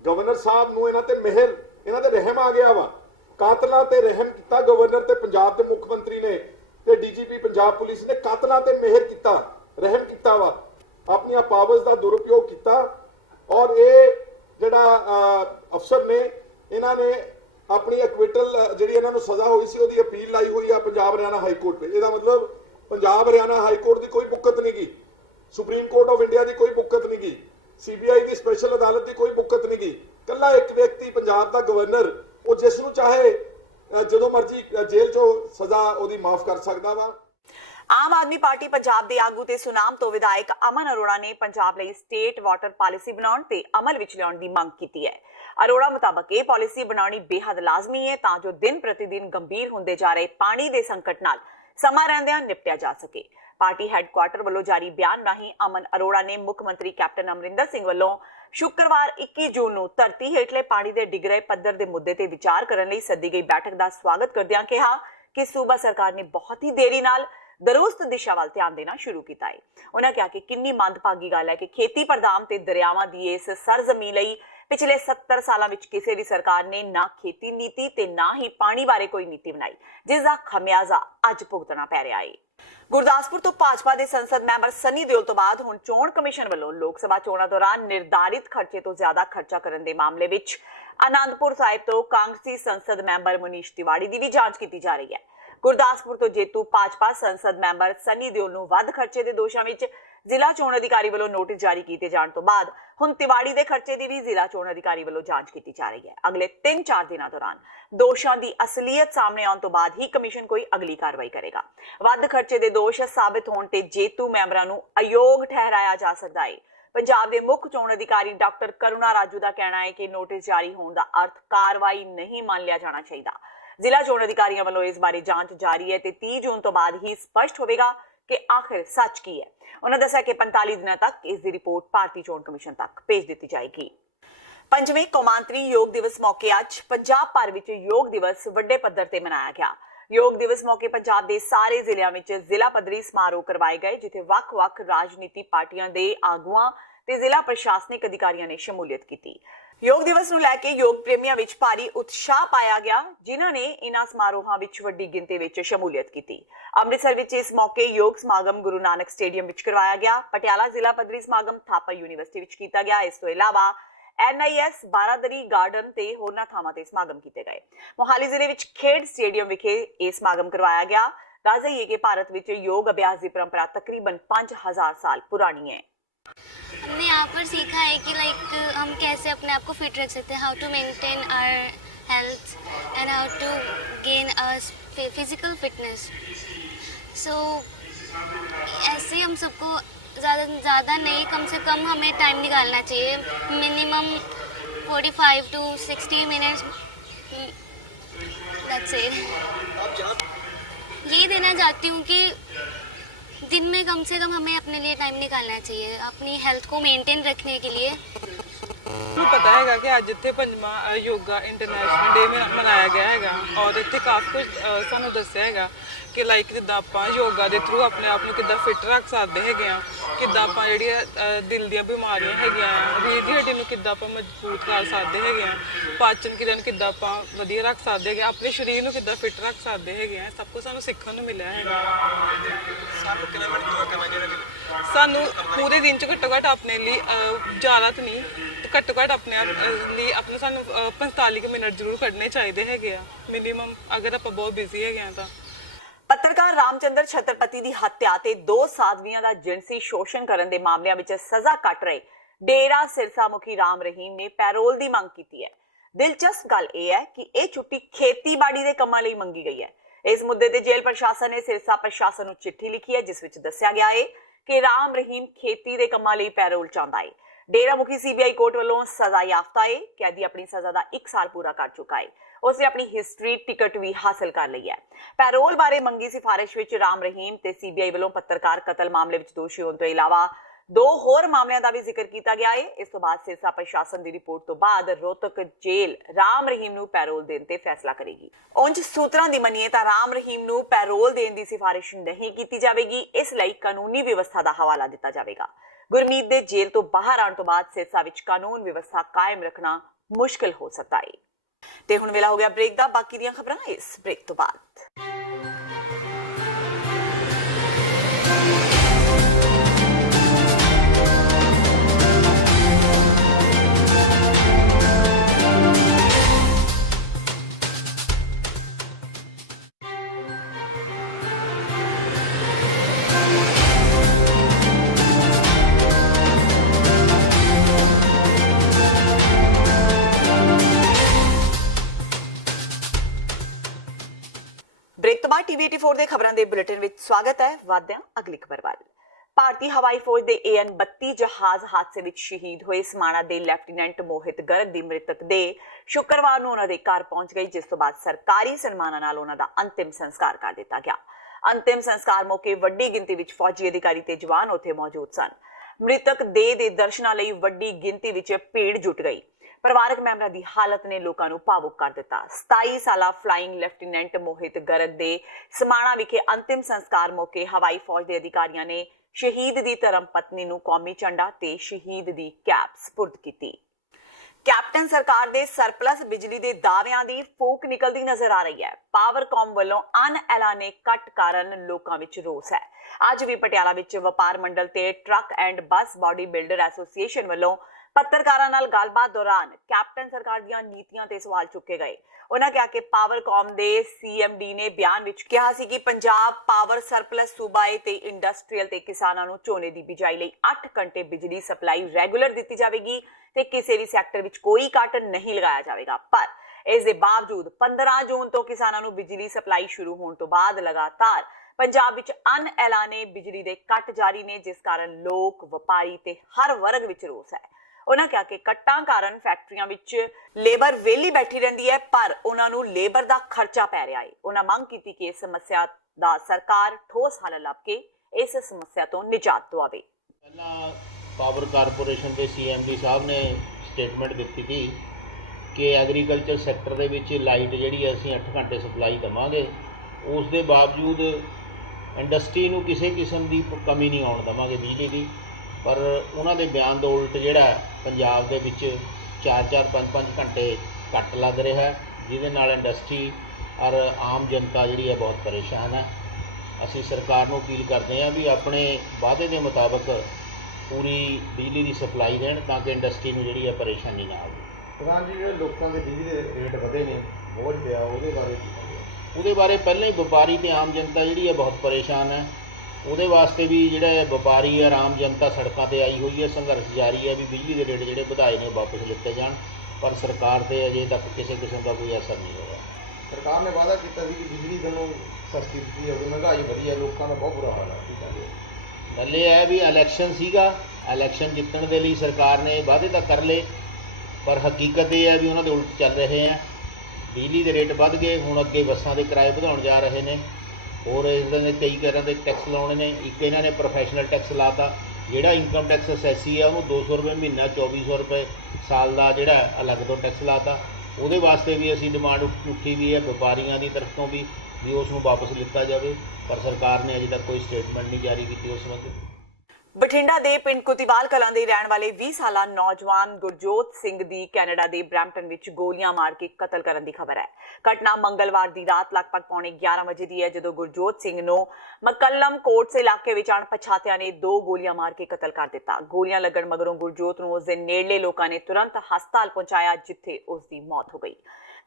ਗਵਰਨਰ ਸਾਹਿਬ ਨੂੰ ਇਹਨਾਂ ਤੇ ਮਿਹਰ, ਇਹਨਾਂ ਤੇ ਰਹਿਮ ਆ ਗਿਆ ਵਾ। ਕਾਤਲਾਂ ਤੇ ਰਹਿਮ ਕੀਤਾ ਗਵਰਨਰ ਤੇ ਪੰਜਾਬ ਦੇ ਮੁੱਖ ਮੰਤਰੀ ਨੇ ਤੇ DGP ਪੰਜਾਬ ਪੁਲਿਸ ਨੇ ਕਾਤਲਾਂ ਤੇ ਮਿਹਰ ਕੀਤਾ, ਰਹਿਮ ਕੀਤਾ ਵਾ, ਆਪਣੀਆਂ ਪਾਵਰਸ ਦਾ ਦੁਰਉਪਯੋਗ ਕੀਤਾ। ਔਰ ਇਹ ਜਿਹੜਾ ਅਫਸਰ ਨੇ ਇਹਨਾਂ ਨੇ ਆਪਣੀ ਇਕਵਿਟਲ ਜਿਹੜੀ ਇਹਨਾਂ ਨੂੰ ਸਜ਼ਾ ਹੋਈ ਸੀ ਉਹਦੀ ਅਪੀਲ ਲਾਈ ਹੋਈ ਆ ਪੰਜਾਬ ਹਰਿਆਣਾ ਹਾਈ ਕੋਰਟ ਤੇ। ਇਹਦਾ ਮਤਲਬ ਪੰਜਾਬ ਹਰਿਆਣਾ ਹਾਈ ਕੋਰਟ ਦੀ ਕੋਈ ਬੁੱਕਤ ਨਹੀਂ ਗਈ, ਸੁਪਰੀਮ ਕੋਰਟ ਆਫ ਇੰਡੀਆ ਦੀ ਕੋਈ ਬੁੱਕਤ ਨਹੀਂ ਗਈ, CBI ਦੀ ਸਪੈਸ਼ਲ ਅਦਾਲਤ ਦੀ ਕੋਈ ਬੁੱਕਤ ਨਹੀਂ ਗਈ। ਕੱਲਾ ਇੱਕ ਵਿਅਕਤੀ ਪੰਜਾਬ ਦਾ ਗਵਰਨਰ, ਉਹ ਜਿਸ ਨੂੰ ਚਾਹੇ ਜਦੋਂ ਮਰਜ਼ੀ ਜੇਲ੍ਹ ਚੋਂ ਸਜ਼ਾ ਉਹਦੀ ਮਾਫ ਕਰ ਸਕਦਾ ਵਾ। ਆਮ ਆਦਮੀ ਪਾਰਟੀ ਪੰਜਾਬ ਦੇ ਆਗੂ ਤੇ ਸੁਨਾਮ ਤੋਂ ਵਿਧਾਇਕ ਅਮਨ ਅਰੋੜਾ ਨੇ ਪੰਜਾਬ ਲਈ ਸਟੇਟ ਵਾਟਰ ਪਾਲਿਸੀ ਬਣਾਉਣ ਤੇ ਅਮਲ ਵਿੱਚ ਲਿਆਉਣ ਦੀ ਮੰਗ ਕੀਤੀ ਹੈ। ਅਰੋੜਾ ਮੁਤਾਬਕ ਇਹ ਪਾਲਿਸੀ ਬਣਾਉਣੀ ਬੇਹੱਦ ਲਾਜ਼ਮੀ ਹੈ ਤਾਂ ਜੋ ਦਿਨ ਪ੍ਰਤੀ ਦਿਨ ਗੰਭੀਰ ਹੁੰਦੇ ਜਾ ਰਹੇ ਪਾਣੀ ਦੇ ਸੰਕਟ ਨਾਲ ਸਮਾਂ ਰਹਿੰਦਿਆਂ ਨਿਪਟਿਆ ਜਾ ਸਕੇ। ਪਾਰਟੀ ਹੈੱਡਕੁਆਰਟਰ ਵੱਲੋਂ ਜਾਰੀ ਬਿਆਨ ਰਾਹੀਂ ਅਮਨ ਅਰੋੜਾ ਨੇ ਮੁੱਖ ਮੰਤਰੀ ਕੈਪਟਨ ਅਮਰਿੰਦਰ ਸਿੰਘ ਵੱਲੋਂ ਸ਼ੁੱਕਰਵਾਰ 21 ਜੂਨ ਨੂੰ ਧਰਤੀ ਹੇਠਲੇ ਪਾਣੀ ਦੇ ਡਿੱਗ ਰਹੇ ਪੱਧਰ ਦੇ ਮੁੱਦੇ ਤੇ ਵਿਚਾਰ ਕਰਨ ਲਈ ਸੱਦੀ ਗਈ ਬੈਠਕ ਦਾ ਸਵਾਗਤ ਕਰਦਿਆਂ ਕਿਹਾ ਕਿ ਸੂਬਾ ਸਰਕਾਰ ਨੇ ਬਹੁਤ ਹੀ ਦੇਰੀ ਨਾਲ ਦਰੁਸਤ ਦਿਸ਼ਾ ਵੱਲ ਧਿਆਨ ਦੇਣਾ ਸ਼ੁਰੂ ਕੀਤਾ ਹੈ। ਉਹਨਾਂ ਕਿਹਾ ਕਿ ਕਿੰਨੀ ਮੰਦਭਾਗੀ ਗੱਲ ਹੈ ਕਿ ਖੇਤੀ ਪ੍ਰਧਾਨ ਤੇ ਦਰਿਆਵਾਂ ਦੀ ਇਸ ਸਰਜ਼ਮੀਨ ਲਈ ਪਿਛਲੇ 70 ਸਾਲਾਂ ਵਿੱਚ ਕਿਸੇ ਵੀ ਸਰਕਾਰ ਨੇ ਨਾ ਖੇਤੀ ਨੀਤੀ ਤੇ ਨਾ ਹੀ ਪਾਣੀ ਬਾਰੇ ਕੋਈ ਨੀਤੀ ਬਣਾਈ, ਜਿਸ ਦਾ ਖਮਿਆਜ਼ਾ ਅੱਜ ਭੁਗਤਣਾ ਪੈ ਰਿਹਾ ਹੈ। ਗੁਰਦਾਸਪੁਰ ਤੋਂ ਭਾਜਪਾ ਦੇ ਸੰਸਦ ਮੈਂਬਰ ਸਨੀ ਦਿਓਲ ਤੋਂ ਬਾਅਦ ਹੁਣ ਚੋਣ ਕਮਿਸ਼ਨ ਵੱਲੋਂ ਲੋਕ ਸਭਾ ਚੋਣਾਂ ਦੌਰਾਨ ਨਿਰਧਾਰਿਤ ਖਰਚੇ ਤੋਂ ਜ਼ਿਆਦਾ ਖਰਚਾ ਕਰਨ ਦੇ ਮਾਮਲੇ ਵਿੱਚ ਆਨੰਦਪੁਰ ਸਾਹਿਬ ਤੋਂ ਕਾਂਗਰਸੀ ਸੰਸਦ ਮੈਂਬਰ ਮਨੀਸ਼ ਤਿਵਾੜੀ ਦੀ ਵੀ ਜਾਂਚ ਕੀਤੀ ਜਾ ਰਹੀ ਹੈ। ਗੁਰਦਾਸਪੁਰ ਤੋਂ ਜੇਤੂ ਭਾਜਪਾ ਸੰਸਦ ਮੈਂਬਰ ਸਨੀ ਦਿਓਲ ਨੂੰ ਵੱਧ ਖਰਚੇ ਦੇ ਦੋਸ਼ਾਂ ਵਿੱਚ ਜ਼ਿਲ੍ਹਾ ਚੋਣ ਅਧਿਕਾਰੀ ਵੱਲੋਂ ਨੋਟਿਸ ਜਾਰੀ ਕੀਤੇ ਜਾਣ ਤੋਂ ਬਾਅਦ ਹੁਣ ਤਿਵਾੜੀ ਦੇ ਖਰਚੇ ਦੀ ਵੀ ਜ਼ਿਲ੍ਹਾ ਚੋਣ ਅਧਿਕਾਰੀ ਵੱਲੋਂ ਜਾਂਚ ਕੀਤੀ ਜਾ ਰਹੀ ਹੈ। ਅਗਲੇ 3-4 ਦਿਨਾਂ ਦੌਰਾਨ ਦੋਸ਼ਾਂ ਦੀ ਅਸਲੀਅਤ ਸਾਹਮਣੇ ਆਉਣ ਤੋਂ ਬਾਅਦ ਹੀ ਕਮਿਸ਼ਨ ਕੋਈ ਅਗਲੀ ਕਾਰਵਾਈ ਕਰੇਗਾ। ਵੱਧ ਖਰਚੇ ਦੇ ਦੋਸ਼ ਸਾਬਿਤ ਹੋਣ ਤੇ ਜੇਤੂ ਮੈਂਬਰਾਂ ਨੂੰ ਅਯੋਗ ਠਹਿਰਾਇਆ ਜਾ ਸਕਦਾ ਹੈ। ਪੰਜਾਬ ਦੇ ਮੁੱਖ ਚੋਣ ਅਧਿਕਾਰੀ ਡਾਕਟਰ ਕਰੁਣਾ ਰਾਜੂ ਦਾ ਕਹਿਣਾ ਹੈ ਕਿ ਨੋਟਿਸ ਜਾਰੀ ਹੋਣ ਦਾ ਅਰਥ ਕਾਰਵਾਈ ਨਹੀਂ ਮੰਨ ਲਿਆ ਜਾਣਾ ਚਾਹੀਦਾ। ਜ਼ਿਲ੍ਹਾ ਚੋਣ ਅਧਿਕਾਰੀਆਂ ਵੱਲੋਂ ਇਸ ਬਾਰੇ ਜਾਂਚ ਜਾਰੀ ਹੈ ਤੇ 30 ਜੂਨ ਤੋਂ ਬਾਅਦ ਹੀ ਸਪਸ਼ਟ ਹੋਵੇਗਾ ਕਿ ਆਖਿਰ ਸੱਚ ਕੀ ਹੈ। ਉਹਨਾਂ ਦੱਸਿਆ ਕਿ 45 ਦਿਨਾਂ ਤੱਕ ਇਸ ਦੀ ਰਿਪੋਰਟ ਭਾਰਤੀ ਚੋਣ ਕਮਿਸ਼ਨ ਤੱਕ ਭੇਜ ਦਿੱਤੀ ਜਾਏਗੀ। ਪੰਜਵੇਂ ਕੌਮਾਂਤਰੀ ਯੋਗ ਦਿਵਸ ਮੌਕੇ ਅੱਜ ਪੰਜਾਬ ਭਰ ਵਿੱਚ ਯੋਗ ਦਿਵਸ ਵੱਡੇ ਪੱਧਰ ਤੇ ਮਨਾਇਆ ਗਿਆ। ਯੋਗ ਦਿਵਸ ਮੌਕੇ ਪੰਜਾਬ ਦੇ ਸਾਰੇ ਜ਼ਿਲ੍ਹਿਆਂ ਵਿੱਚ ਜ਼ਿਲ੍ਹਾ ਪੱਧਰੀ ਸਮਾਰੋਹ ਕਰਵਾਏ ਗਏ, ਜਿੱਥੇ ਵੱਖ-ਵੱਖ ਰਾਜਨੀਤੀ ਪਾਰਟੀਆਂ ਦੇ ਆਗੂਆਂ ਤੇ ਜ਼ਿਲ੍ਹਾ ਪ੍ਰਸ਼ਾਸਨਿਕ ਅਧਿਕਾਰੀਆਂ ਨੇ ਸ਼ਮੂਲੀਅਤ ਕੀਤੀ। ਯੋਗ ਦਿਵਸ ਨੂੰ ਲੈ ਕੇ ਯੋਗ ਪ੍ਰੇਮੀਆਂ ਵਿੱਚ ਭਾਰੀ ਉਤਸ਼ਾਹ ਪਾਇਆ ਗਿਆ, ਜਿਨ੍ਹਾਂ ਨੇ ਇਨ੍ਹਾਂ ਸਮਾਰੋਹਾਂ ਵਿੱਚ ਵੱਡੀ ਗਿਣਤੀ ਵਿੱਚ ਸ਼ਮੂਲੀਅਤ ਕੀਤੀ। ਅੰਮ੍ਰਿਤਸਰ ਵਿੱਚ ਇਸ ਮੌਕੇ ਯੋਗ ਸਮਾਗਮ ਗੁਰੂ ਨਾਨਕ ਸਟੇਡੀਅਮ ਵਿੱਚ ਕਰਵਾਇਆ ਗਿਆ। ਪਟਿਆਲਾ ਜ਼ਿਲ੍ਹਾ ਪੱਧਰੀ ਸਮਾਗਮ ਥਾਪਰ ਯੂਨੀਵਰਸਿਟੀ ਵਿੱਚ ਕੀਤਾ ਗਿਆ। ਇਸ ਤੋਂ ਇਲਾਵਾ NIS ਬਾਰਾਦਰੀ ਗਾਰਡਨ ਤੇ ਹੋਰਨਾਂ ਥਾਵਾਂ ਤੇ ਸਮਾਗਮ ਕੀਤੇ ਗਏ। ਮੋਹਾਲੀ ਜ਼ਿਲ੍ਹੇ ਵਿੱਚ ਖੇਡ ਸਟੇਡੀਅਮ ਵਿਖੇ ਇਹ ਸਮਾਗਮ ਕਰਵਾਇਆ ਗਿਆ। ਦੱਸ ਦਈਏ ਕਿ ਭਾਰਤ ਵਿੱਚ योग अभ्यास की परंपरा तकरीबन 5000 साल पुरानी है। हमने यहाँ पर सीखा है कि हम कैसे अपने आप को फिट रख सकते हैं, how to maintain our health and how to gain physical fitness. So ऐसे हम सबको ज़्यादा नहीं, कम से कम हमें टाइम निकालना चाहिए, minimum 45 to 60 minutes. That's it. यही देना चाहती हूँ कि दिन में कम से कम हमें अपने लिए टाइम निकालना चाहिए, अपनी हेल्थ को मेंटेन रखने के लिए। ਨੂੰ ਪਤਾ ਹੈਗਾ ਕਿ ਅੱਜ ਇੱਥੇ 5ਵਾਂ ਯੋਗਾ ਇੰਟਰਨੈਸ਼ਨਲ ਡੇ ਮਨਾਇਆ ਗਿਆ ਹੈਗਾ, ਔਰ ਇੱਥੇ ਕਾਫੀ ਕੁਝ ਸਾਨੂੰ ਦੱਸਿਆ ਹੈਗਾ ਕਿ ਜਿੱਦਾਂ ਆਪਾਂ ਯੋਗਾ ਦੇ ਥਰੂ ਆਪਣੇ ਆਪ ਨੂੰ ਕਿੱਦਾਂ ਫਿੱਟ ਰੱਖ ਸਕਦੇ ਹੈਗੇ ਆ, ਕਿੱਦਾਂ ਆਪਾਂ ਜਿਹੜੀਆਂ ਦਿਲ ਦੀਆਂ ਬਿਮਾਰੀਆਂ ਹੈਗੀਆਂ, ਰੀੜ੍ਹ ਦੀ ਹੱਡੀ ਨੂੰ ਕਿੱਦਾਂ ਆਪਾਂ ਮਜ਼ਬੂਤ ਕਰ ਸਕਦੇ ਹੈਗੇ ਆ, ਪਾਚਨ ਕਿਰਿਆ ਨੂੰ ਕਿੱਦਾਂ ਆਪਾਂ ਵਧੀਆ ਰੱਖ ਸਕਦੇ ਹੈਗੇ, ਆਪਣੇ ਸਰੀਰ ਨੂੰ ਕਿੱਦਾਂ ਫਿੱਟ ਰੱਖ ਸਕਦੇ ਹੈਗੇ ਆ, ਸਭ ਕੁਝ ਸਾਨੂੰ ਸਿੱਖਣ ਨੂੰ ਮਿਲਿਆ ਹੈਗਾ। ਸਾਨੂੰ ਪੂਰੇ ਦਿਨ 'ਚ ਘੱਟੋ ਘੱਟ ਆਪਣੇ ਲਈ ਜ਼ਿਆਦਾ ਤਾਂ ਨਹੀਂ, ਘੱਟੋ ਘੱਟ ਆਪਣੇ ਆਪ ਲਈ ਆਪਣੇ ਸਾਨੂੰ 45 ਮਿੰਟ ਜ਼ਰੂਰ ਕੱਢਣੇ ਚਾਹੀਦੇ ਹੈਗੇ ਆ ਮਿਨੀਮਮ, ਅਗਰ ਆਪਾਂ ਬਹੁਤ ਬਿਜ਼ੀ ਹੈਗੇ ਆ ਤਾਂ। ਪੱਤਰਕਾਰ ਰਾਮਚੰਦਰ ਛਤਰਪਤੀ ਦੀ ਹੱਤਿਆ ਤੇ 2 ਸਾਧਵੀਆਂ ਦਾ ਜਿਨਸੀ ਸ਼ੋਸ਼ਣ ਕਰਨ ਦੇ ਮਾਮਲਿਆਂ ਵਿੱਚ ਸਜ਼ਾ ਕੱਟ ਰਹੇ ਡੇਰਾ ਸਿਰਸਾ ਮੁਖੀ ਰਾਮ ਰਹੀਮ ਨੇ ਪੈਰੋਲ ਦੀ ਮੰਗ ਕੀਤੀ ਹੈ। ਦਿਲਚਸਪ ਗੱਲ ਇਹ ਹੈ ਕਿ ਇਹ ਛੁੱਟੀ ਖੇਤੀਬਾੜੀ ਦੇ ਕੰਮਾਂ ਲਈ ਮੰਗੀ ਗਈ ਹੈ। ਇਸ ਮੁੱਦੇ ਤੇ ਜੇਲ੍ਹ ਪ੍ਰਸ਼ਾਸਨ ਨੇ ਸਿਰਸਾ ਪ੍ਰਸ਼ਾਸਨ ਨੂੰ ਚਿੱਠੀ ਲਿਖੀ ਹੈ, ਜਿਸ ਵਿੱਚ ਦੱਸਿਆ ਗਿਆ ਹੈ ਕਿ ਰਾਮ ਰਹੀਮ ਖੇਤੀ ਦੇ ਕੰਮਾਂ ਲਈ ਪੈਰੋਲ ਚਾਹੁੰਦਾ ਹੈ। ਡੇਰਾ ਮੁਖੀ CBI ਕੋਰਟ ਵੱਲੋਂ ਸਜ਼ਾ ਯਾਫਤਾ ਹੈ। ਕੈਦੀ ਆਪਣੀ ਸਜ਼ਾ ਦਾ 1 ਸਾਲ ਪੂਰਾ ਕਰ ਚੁੱਕਾ ਹੈ। ਉਸਨੇ ਆਪਣੀ ਹਿਸਟਰੀ ਟਿਕਟ ਵੀ ਹਾਸਲ ਕਰ ਲਈ ਹੈ। ਪੈਰੋਲ ਬਾਰੇ ਮੰਗੀ ਸਿਫਾਰਿਸ਼ ਵਿੱਚ ਰਾਮ ਰਹੀਮ ਤੇ CBI ਵੱਲੋਂ ਪੱਤਰਕਾਰ ਕਤਲ ਮਾਮਲੇ ਵਿੱਚ ਦੋਸ਼ੀ ਹੋਣ ਤੋਂ ਇਲਾਵਾ 2 ਹੋਰ ਮਾਮਲਿਆਂ ਦਾ ਵੀ ਜ਼ਿਕਰ ਕੀਤਾ ਗਿਆ ਹੈ। ਇਸ ਤੋਂ ਬਾਅਦ ਸਿਰਸਾ ਪ੍ਰਸ਼ਾਸਨ ਦੀ ਰਿਪੋਰਟ ਤੋਂ ਬਾਅਦ ਰੋਹਤਕ ਜੇਲ੍ਹ ਰਾਮ ਰਹੀਮ ਨੂੰ ਪੈਰੋਲ ਦੇਣ ਤੇ ਫੈਸਲਾ ਕਰੇਗੀ। ਉਂਝ ਸੂਤਰਾਂ ਦੀ ਮੰਨੀਏ ਤਾਂ ਰਾਮ ਰਹੀਮ ਨੂੰ ਪੈਰੋਲ ਦੇਣ ਦੀ ਸਿਫਾਰਿਸ਼ ਨਹੀਂ ਕੀਤੀ ਜਾਵੇਗੀ, ਇਸ ਲਈ ਕਾਨੂੰਨੀ ਵਿਵਸਥਾ ਦਾ ਹਵਾਲਾ ਦਿੱਤਾ ਜਾਵੇਗਾ। ਗੁਰਮੀਤ ਦੇ ਜੇਲ੍ਹ ਤੋਂ ਬਾਹਰ ਆਉਣ ਤੋਂ ਬਾਅਦ ਸਿਰਸਾ ਵਿੱਚ ਕਾਨੂੰਨ ਵਿਵਸਥਾ ਕਾਇਮ ਰੱਖਣਾ ਮੁਸ਼ਕਿਲ ਹੋ ਸਕਦਾ ਹੈ। ਤੇ ਹੁਣ ਵੇਲਾ ਹੋ ਗਿਆ ਬ੍ਰੇਕ ਦਾ। ਬਾਕੀ ਦੀਆਂ ਖਬਰਾਂ ਇਸ ਬ੍ਰੇਕ ਤੋਂ ਬਾਅਦ। ਬ੍ਰੇਕ ਤੋਂ ਬਾਅਦ TV 84 ਦੇ ਖਬਰਾਂ ਦੇ ਬੁਲੇਟਿਨ ਵਿੱਚ ਸਵਾਗਤ ਹੈ। ਵਧਦੇ ਹਾਂ ਅਗਲੀ ਖਬਰ ਵੱਲ। ਭਾਰਤੀ ਹਵਾਈ ਫੌਜ ਦੇ AN 32 ਜਹਾਜ਼ ਹਾਦਸੇ ਵਿੱਚ ਸ਼ਹੀਦ ਹੋਏ ਸਮਾਣਾ ਦੇ ਲੈਫਟੀਨੈਂਟ ਮੋਹਿਤ ਗਰਗ ਦੀ ਮ੍ਰਿਤਕ ਦੇ ਸ਼ੁੱਕਰਵਾਰ ਨੂੰ ਉਹਨਾਂ ਦੇ ਘਰ ਪਹੁੰਚ ਗਈ, ਜਿਸ ਤੋਂ ਬਾਅਦ ਸਰਕਾਰੀ ਸਨਮਾਨਾਂ ਨਾਲ ਉਹਨਾਂ ਦਾ ਅੰਤਿਮ ਸੰਸਕਾਰ ਕਰ ਦਿੱਤਾ ਗਿਆ। ਅੰਤਿਮ ਸੰਸਕਾਰ ਮੌਕੇ ਵੱਡੀ ਗਿਣਤੀ ਵਿੱਚ ਫੌਜੀ ਅਧਿਕਾਰੀ ਤੇ ਜਵਾਨ ਉੱਥੇ ਮੌਜੂਦ ਸਨ। ਮ੍ਰਿਤਕ ਦੇਹ ਦੇ ਦਰਸ਼ਨਾਂ ਲਈ ਵੱਡੀ ਗਿਣਤੀ ਵਿੱਚ ਭੀੜ ਜੁਟ ਗਈ। ਪਰਿਵਾਰਕ ਮੈਂਬਰਾਂ ਦੀ ਹਾਲਤ ਨੇ ਲੋਕਾਂ ਨੂੰ ਭਾਵੁਕ ਕਰ ਦਿੱਤਾ। 27 ਸਾਲਾ ਫਲਾਈਂਗ ਲੈਫਟੀਨੈਂਟ ਮੋਹਿਤ ਗਰਗ ਦੇ ਸਮਾਣਾ ਵਿਖੇ ਅੰਤਿਮ ਸੰਸਕਾਰ ਮੌਕੇ ਹਵਾਈ ਫੌਜ ਦੇ ਅਧਿਕਾਰੀਆਂ ਨੇ ਸ਼ਹੀਦ ਦੀ ਧਰਮ ਪਤਨੀ ਨੂੰ ਕੌਮੀ ਝੰਡਾ ਤੇ ਸ਼ਹੀਦ ਦੀ ਕੈਪ ਸਪੁਰਦ ਕੀਤੀ। ਕੈਪਟਨ ਸਰਕਾਰ ਦੇ ਸਰਪਲਸ ਬਿਜਲੀ ਦੇ ਦਾਅਵਿਆਂ ਦੀ ਫੂਕ ਨਿਕਲਦੀ ਨਜ਼ਰ ਆ ਰਹੀ ਹੈ। ਪਾਵਰਕਾਮ ਵੱਲੋਂ ਅਣਐਲਾਨੇ ਕੱਟ ਕਾਰਨ ਲੋਕਾਂ ਵਿੱਚ ਰੋਸ ਹੈ। ਅੱਜ ਵੀ ਪਟਿਆਲਾ ਵਿੱਚ ਵਪਾਰ ਮੰਡਲ ਤੇ truck and bus body builder association ਵੱਲੋਂ ਪੱਤਰਕਾਰਾਂ ਨਾਲ ਗੱਲਬਾਤ ਦੌਰਾਨ ਕੈਪਟਨ ਸਰਕਾਰ ਦੀਆਂ ਨੀਤੀਆਂ ਤੇ ਸਵਾਲ ਚੁੱਕੇ ਗਏ। ਉਹਨਾਂ ਕਿਹਾ ਕਿ ਪਾਵਰਕਾਮ ਦੇ CMD ਨੇ ਬਿਆਨ ਵਿੱਚ ਕਿਹਾ ਸੀ ਕਿ ਪੰਜਾਬ ਪਾਵਰ ਸਰਪਲਸ ਸੂਬਾ ਹੈ ਤੇ ਇੰਡਸਟਰੀਅਲ ਤੇ ਕਿਸਾਨਾਂ ਨੂੰ ਝੋਨੇ ਦੀ ਬਿਜਾਈ ਲਈ 8 ਘੰਟੇ ਬਿਜਲੀ ਸਪਲਾਈ ਰੈਗੂਲਰ ਦਿੱਤੀ ਜਾਵੇਗੀ ਤੇ ਕਿਸੇ ਵੀ ਸੈਕਟਰ ਵਿੱਚ ਕੋਈ ਕੱਟ ਨਹੀਂ ਲਗਾਇਆ ਜਾਵੇਗਾ। ਪਰ ਇਸ ਦੇ ਬਾਵਜੂਦ 15 ਜੂਨ ਤੋਂ ਕਿਸਾਨਾਂ ਨੂੰ ਬਿਜਲੀ ਸਪਲਾਈ ਸ਼ੁਰੂ ਹੋਣ ਤੋਂ ਬਾਅਦ ਲਗਾਤਾਰ ਪੰਜਾਬ ਵਿੱਚ ਅਣਐਲਾਨੇ ਬਿਜਲੀ ਦੇ ਕੱਟ ਜਾਰੀ ਨੇ, ਜਿਸ ਕਾਰਨ ਲੋਕ, ਵਪਾਰੀ ਤੇ ਹਰ ਵਰਗ ਵਿੱਚ ਰੋਸ ਹੈ। ਉਹਨਾਂ ਕਿਹਾ ਕਿ ਕੱਟਾਂ ਕਾਰਨ ਫੈਕਟਰੀਆਂ ਵਿੱਚ ਲੇਬਰ ਵਿਹਲੀ ਬੈਠੀ ਰਹਿੰਦੀ ਹੈ, ਪਰ ਉਹਨਾਂ ਨੂੰ ਲੇਬਰ ਦਾ ਖਰਚਾ ਪੈ ਰਿਹਾ ਹੈ। ਉਹਨਾਂ ਮੰਗ ਕੀਤੀ ਕਿ ਇਸ ਸਮੱਸਿਆ ਦਾ ਸਰਕਾਰ ਠੋਸ ਹੱਲ ਲੱਭ ਕੇ ਇਸ ਸਮੱਸਿਆ ਤੋਂ ਨਿਜਾਤ ਦਿਵਾਵੇ। ਪਹਿਲਾਂ ਪਾਵਰ ਕਾਰਪੋਰੇਸ਼ਨ ਦੇ CMD ਸਾਹਿਬ ਨੇ ਸਟੇਟਮੈਂਟ ਦਿੱਤੀ ਸੀ ਕਿ ਐਗਰੀਕਲਚਰ ਸੈਕਟਰ ਦੇ ਵਿੱਚ ਲਾਈਟ ਜਿਹੜੀ ਅਸੀਂ 8 ਘੰਟੇ ਸਪਲਾਈ ਦੇਵਾਂਗੇ, ਉਸ ਦੇ ਬਾਵਜੂਦ ਇੰਡਸਟਰੀ ਨੂੰ ਕਿਸੇ ਕਿਸਮ ਦੀ ਕਮੀ ਨਹੀਂ ਆਉਣ ਦੇਵਾਂਗੇ ਬਿਜਲੀ ਦੀ। ਪਰ ਉਹਨਾਂ ਦੇ ਬਿਆਨ ਤੋਂ ਉਲਟ ਜਿਹੜਾ ਪੰਜਾਬ ਦੇ ਵਿੱਚ 4-4 5-5 ਘੰਟੇ ਕੱਟ ਲੱਗ ਰਿਹਾ ਹੈ, ਜਿਹਦੇ ਨਾਲ ਇੰਡਸਟਰੀ ਔਰ ਆਮ ਜਨਤਾ ਜਿਹੜੀ ਹੈ ਬਹੁਤ ਪਰੇਸ਼ਾਨ ਹੈ। ਅਸੀਂ ਸਰਕਾਰ ਨੂੰ ਅਪੀਲ ਕਰਦੇ ਹਾਂ ਵੀ ਆਪਣੇ ਵਾਅਦੇ ਦੇ ਮੁਤਾਬਕ ਪੂਰੀ ਬਿਜਲੀ ਦੀ ਸਪਲਾਈ ਦੇਣ ਤਾਂ ਕਿ ਇੰਡਸਟਰੀ ਨੂੰ ਜਿਹੜੀ ਹੈ ਪਰੇਸ਼ਾਨੀ ਨਾ ਆਵੇ। ਪ੍ਰਧਾਨ ਜੀ, ਜਿਹੜੇ ਲੋਕਾਂ ਦੇ ਬਿਜਲੀ ਦੇ ਰੇਟ ਵਧੇ ਨੇ, ਬੋਝ ਪਿਆ, ਉਹਦੇ ਬਾਰੇ ਕੀ ਕਹਿੰਦੇ? ਉਹਦੇ ਬਾਰੇ ਪਹਿਲਾਂ ਹੀ ਵਪਾਰੀ ਤੇ ਆਮ ਜਨਤਾ ਜਿਹੜੀ ਹੈ ਬਹੁਤ ਪਰੇਸ਼ਾਨ ਹੈ। ਉਹਦੇ ਵਾਸਤੇ ਵੀ ਜਿਹੜਾ ਵਪਾਰੀ ਔਰ ਆਮ ਜਨਤਾ ਸੜਕਾਂ 'ਤੇ ਆਈ ਹੋਈ ਹੈ, ਸੰਘਰਸ਼ ਜਾਰੀ ਹੈ ਵੀ ਬਿਜਲੀ ਦੇ ਰੇਟ ਜਿਹੜੇ ਵਧਾਏ ਨੇ ਉਹ ਵਾਪਸ ਲਿੱਤੇ ਜਾਣ, ਪਰ ਸਰਕਾਰ 'ਤੇ ਅਜੇ ਤੱਕ ਕਿਸੇ ਕਿਸਮ ਦਾ ਕੋਈ ਅਸਰ ਨਹੀਂ ਹੋਇਆ। ਸਰਕਾਰ ਨੇ ਵਾਅਦਾ ਕੀਤਾ ਸੀ ਕਿ ਬਿਜਲੀ ਤੁਹਾਨੂੰ ਸਸਤੀ ਦਿੱਤੀ ਜਾਊਗੀ, ਮਹਿੰਗਾਈ ਵਧੀ ਹੈ, ਲੋਕਾਂ ਦਾ ਬਹੁਤ ਬੁਰਾ ਹਾਲ ਹੈ, ਕੀ ਕਹਿੰਦੇ? ਗੱਲ ਇਹ ਹੈ ਵੀ ਇਲੈਕਸ਼ਨ ਸੀਗਾ, ਇਲੈਕਸ਼ਨ ਜਿੱਤਣ ਦੇ ਲਈ ਸਰਕਾਰ ਨੇ ਵਾਅਦੇ ਤਾਂ ਕਰ ਲਏ, ਪਰ ਹਕੀਕਤ ਇਹ ਹੈ ਵੀ ਉਹਨਾਂ ਦੇ ਉਲਟ ਚੱਲ ਰਹੇ ਹੈ। ਬਿਜਲੀ ਦੇ ਰੇਟ ਵੱਧ ਗਏ, ਹੁਣ ਅੱਗੇ ਬੱਸਾਂ ਦੇ ਕਿਰਾਏ ਵਧਾਉਣ ਜਾ ਰਹੇ ਨੇ, ਹੋਰ ਇਹਨਾਂ ਦੇ ਕਈ ਤਰ੍ਹਾਂ ਦੇ ਟੈਕਸ ਲਾਉਣੇ ਨੇ। ਇੱਕ ਇਹਨਾਂ ਨੇ ਪ੍ਰੋਫੈਸ਼ਨਲ ਟੈਕਸ ਲਾਤਾ, ਜਿਹੜਾ ਇਨਕਮ ਟੈਕਸ ਅਸੈਸੀ ਹੈ ਉਹਨੂੰ 200 ਰੁਪਏ ਮਹੀਨਾ, 2400 ਰੁਪਏ ਸਾਲ ਦਾ ਜਿਹੜਾ ਅਲੱਗ ਤੋਂ ਟੈਕਸ ਲਾਤਾ। ਉਹਦੇ ਵਾਸਤੇ ਵੀ ਅਸੀਂ ਡਿਮਾਂਡ ਉੱਠੀ ਵੀ ਹੈ ਵਪਾਰੀਆਂ ਦੀ ਤਰਫ ਤੋਂ ਵੀ ਉਸ ਨੂੰ ਵਾਪਸ ਲਿੱਤਾ ਜਾਵੇ, ਪਰ ਸਰਕਾਰ ਨੇ ਅਜੇ ਤੱਕ ਕੋਈ ਸਟੇਟਮੈਂਟ ਨਹੀਂ ਜਾਰੀ ਕੀਤੀ ਉਸ ਸੰਬੰਧੀ। ਬਠਿੰਡਾ ਦੇ ਪਿੰਡ ਕੁਤੀਵਾਲ ਕਲਾਂ ਦੇ ਰਹਿਣ ਵਾਲੇ 20 ਸਾਲਾ ਨੌਜਵਾਨ ਗੁਰਜੋਤ ਸਿੰਘ ਦੀ ਕੈਨੇਡਾ ਦੇ ਬਰੈਂਪਟਨ ਵਿੱਚ ਗੋਲੀਆਂ ਮਾਰ ਕੇ ਕਤਲ ਕਰਨ ਦੀ ਖਬਰ ਹੈ। ਘਟਨਾ ਮੰਗਲਵਾਰ ਦੀ ਰਾਤ ਲਗਭਗ ਪੌਣੇ 11 ਵਜੇ ਦੀ ਹੈ, ਜਦੋਂ ਗੁਰਜੋਤ ਸਿੰਘ ਨੂੰ ਮਕੱਲਮ ਕੋਟਸ ਇਲਾਕੇ ਵਿੱਚ ਅਣਪਛਾਤਿਆਂ ਨੇ 2 ਗੋਲੀਆਂ ਮਾਰ ਕੇ ਕਤਲ ਕਰ ਦਿੱਤਾ। ਗੋਲੀਆਂ ਲੱਗਣ ਮਗਰੋਂ ਗੁਰਜੋਤ ਨੂੰ ਉਸ ਦੇ ਨੇੜਲੇ ਲੋਕਾਂ ਨੇ ਤੁਰੰਤ ਹਸਪਤਾਲ ਪਹੁੰਚਾਇਆ, ਜਿੱਥੇ ਉਸ ਦੀ ਮੌਤ ਹੋ ਗਈ।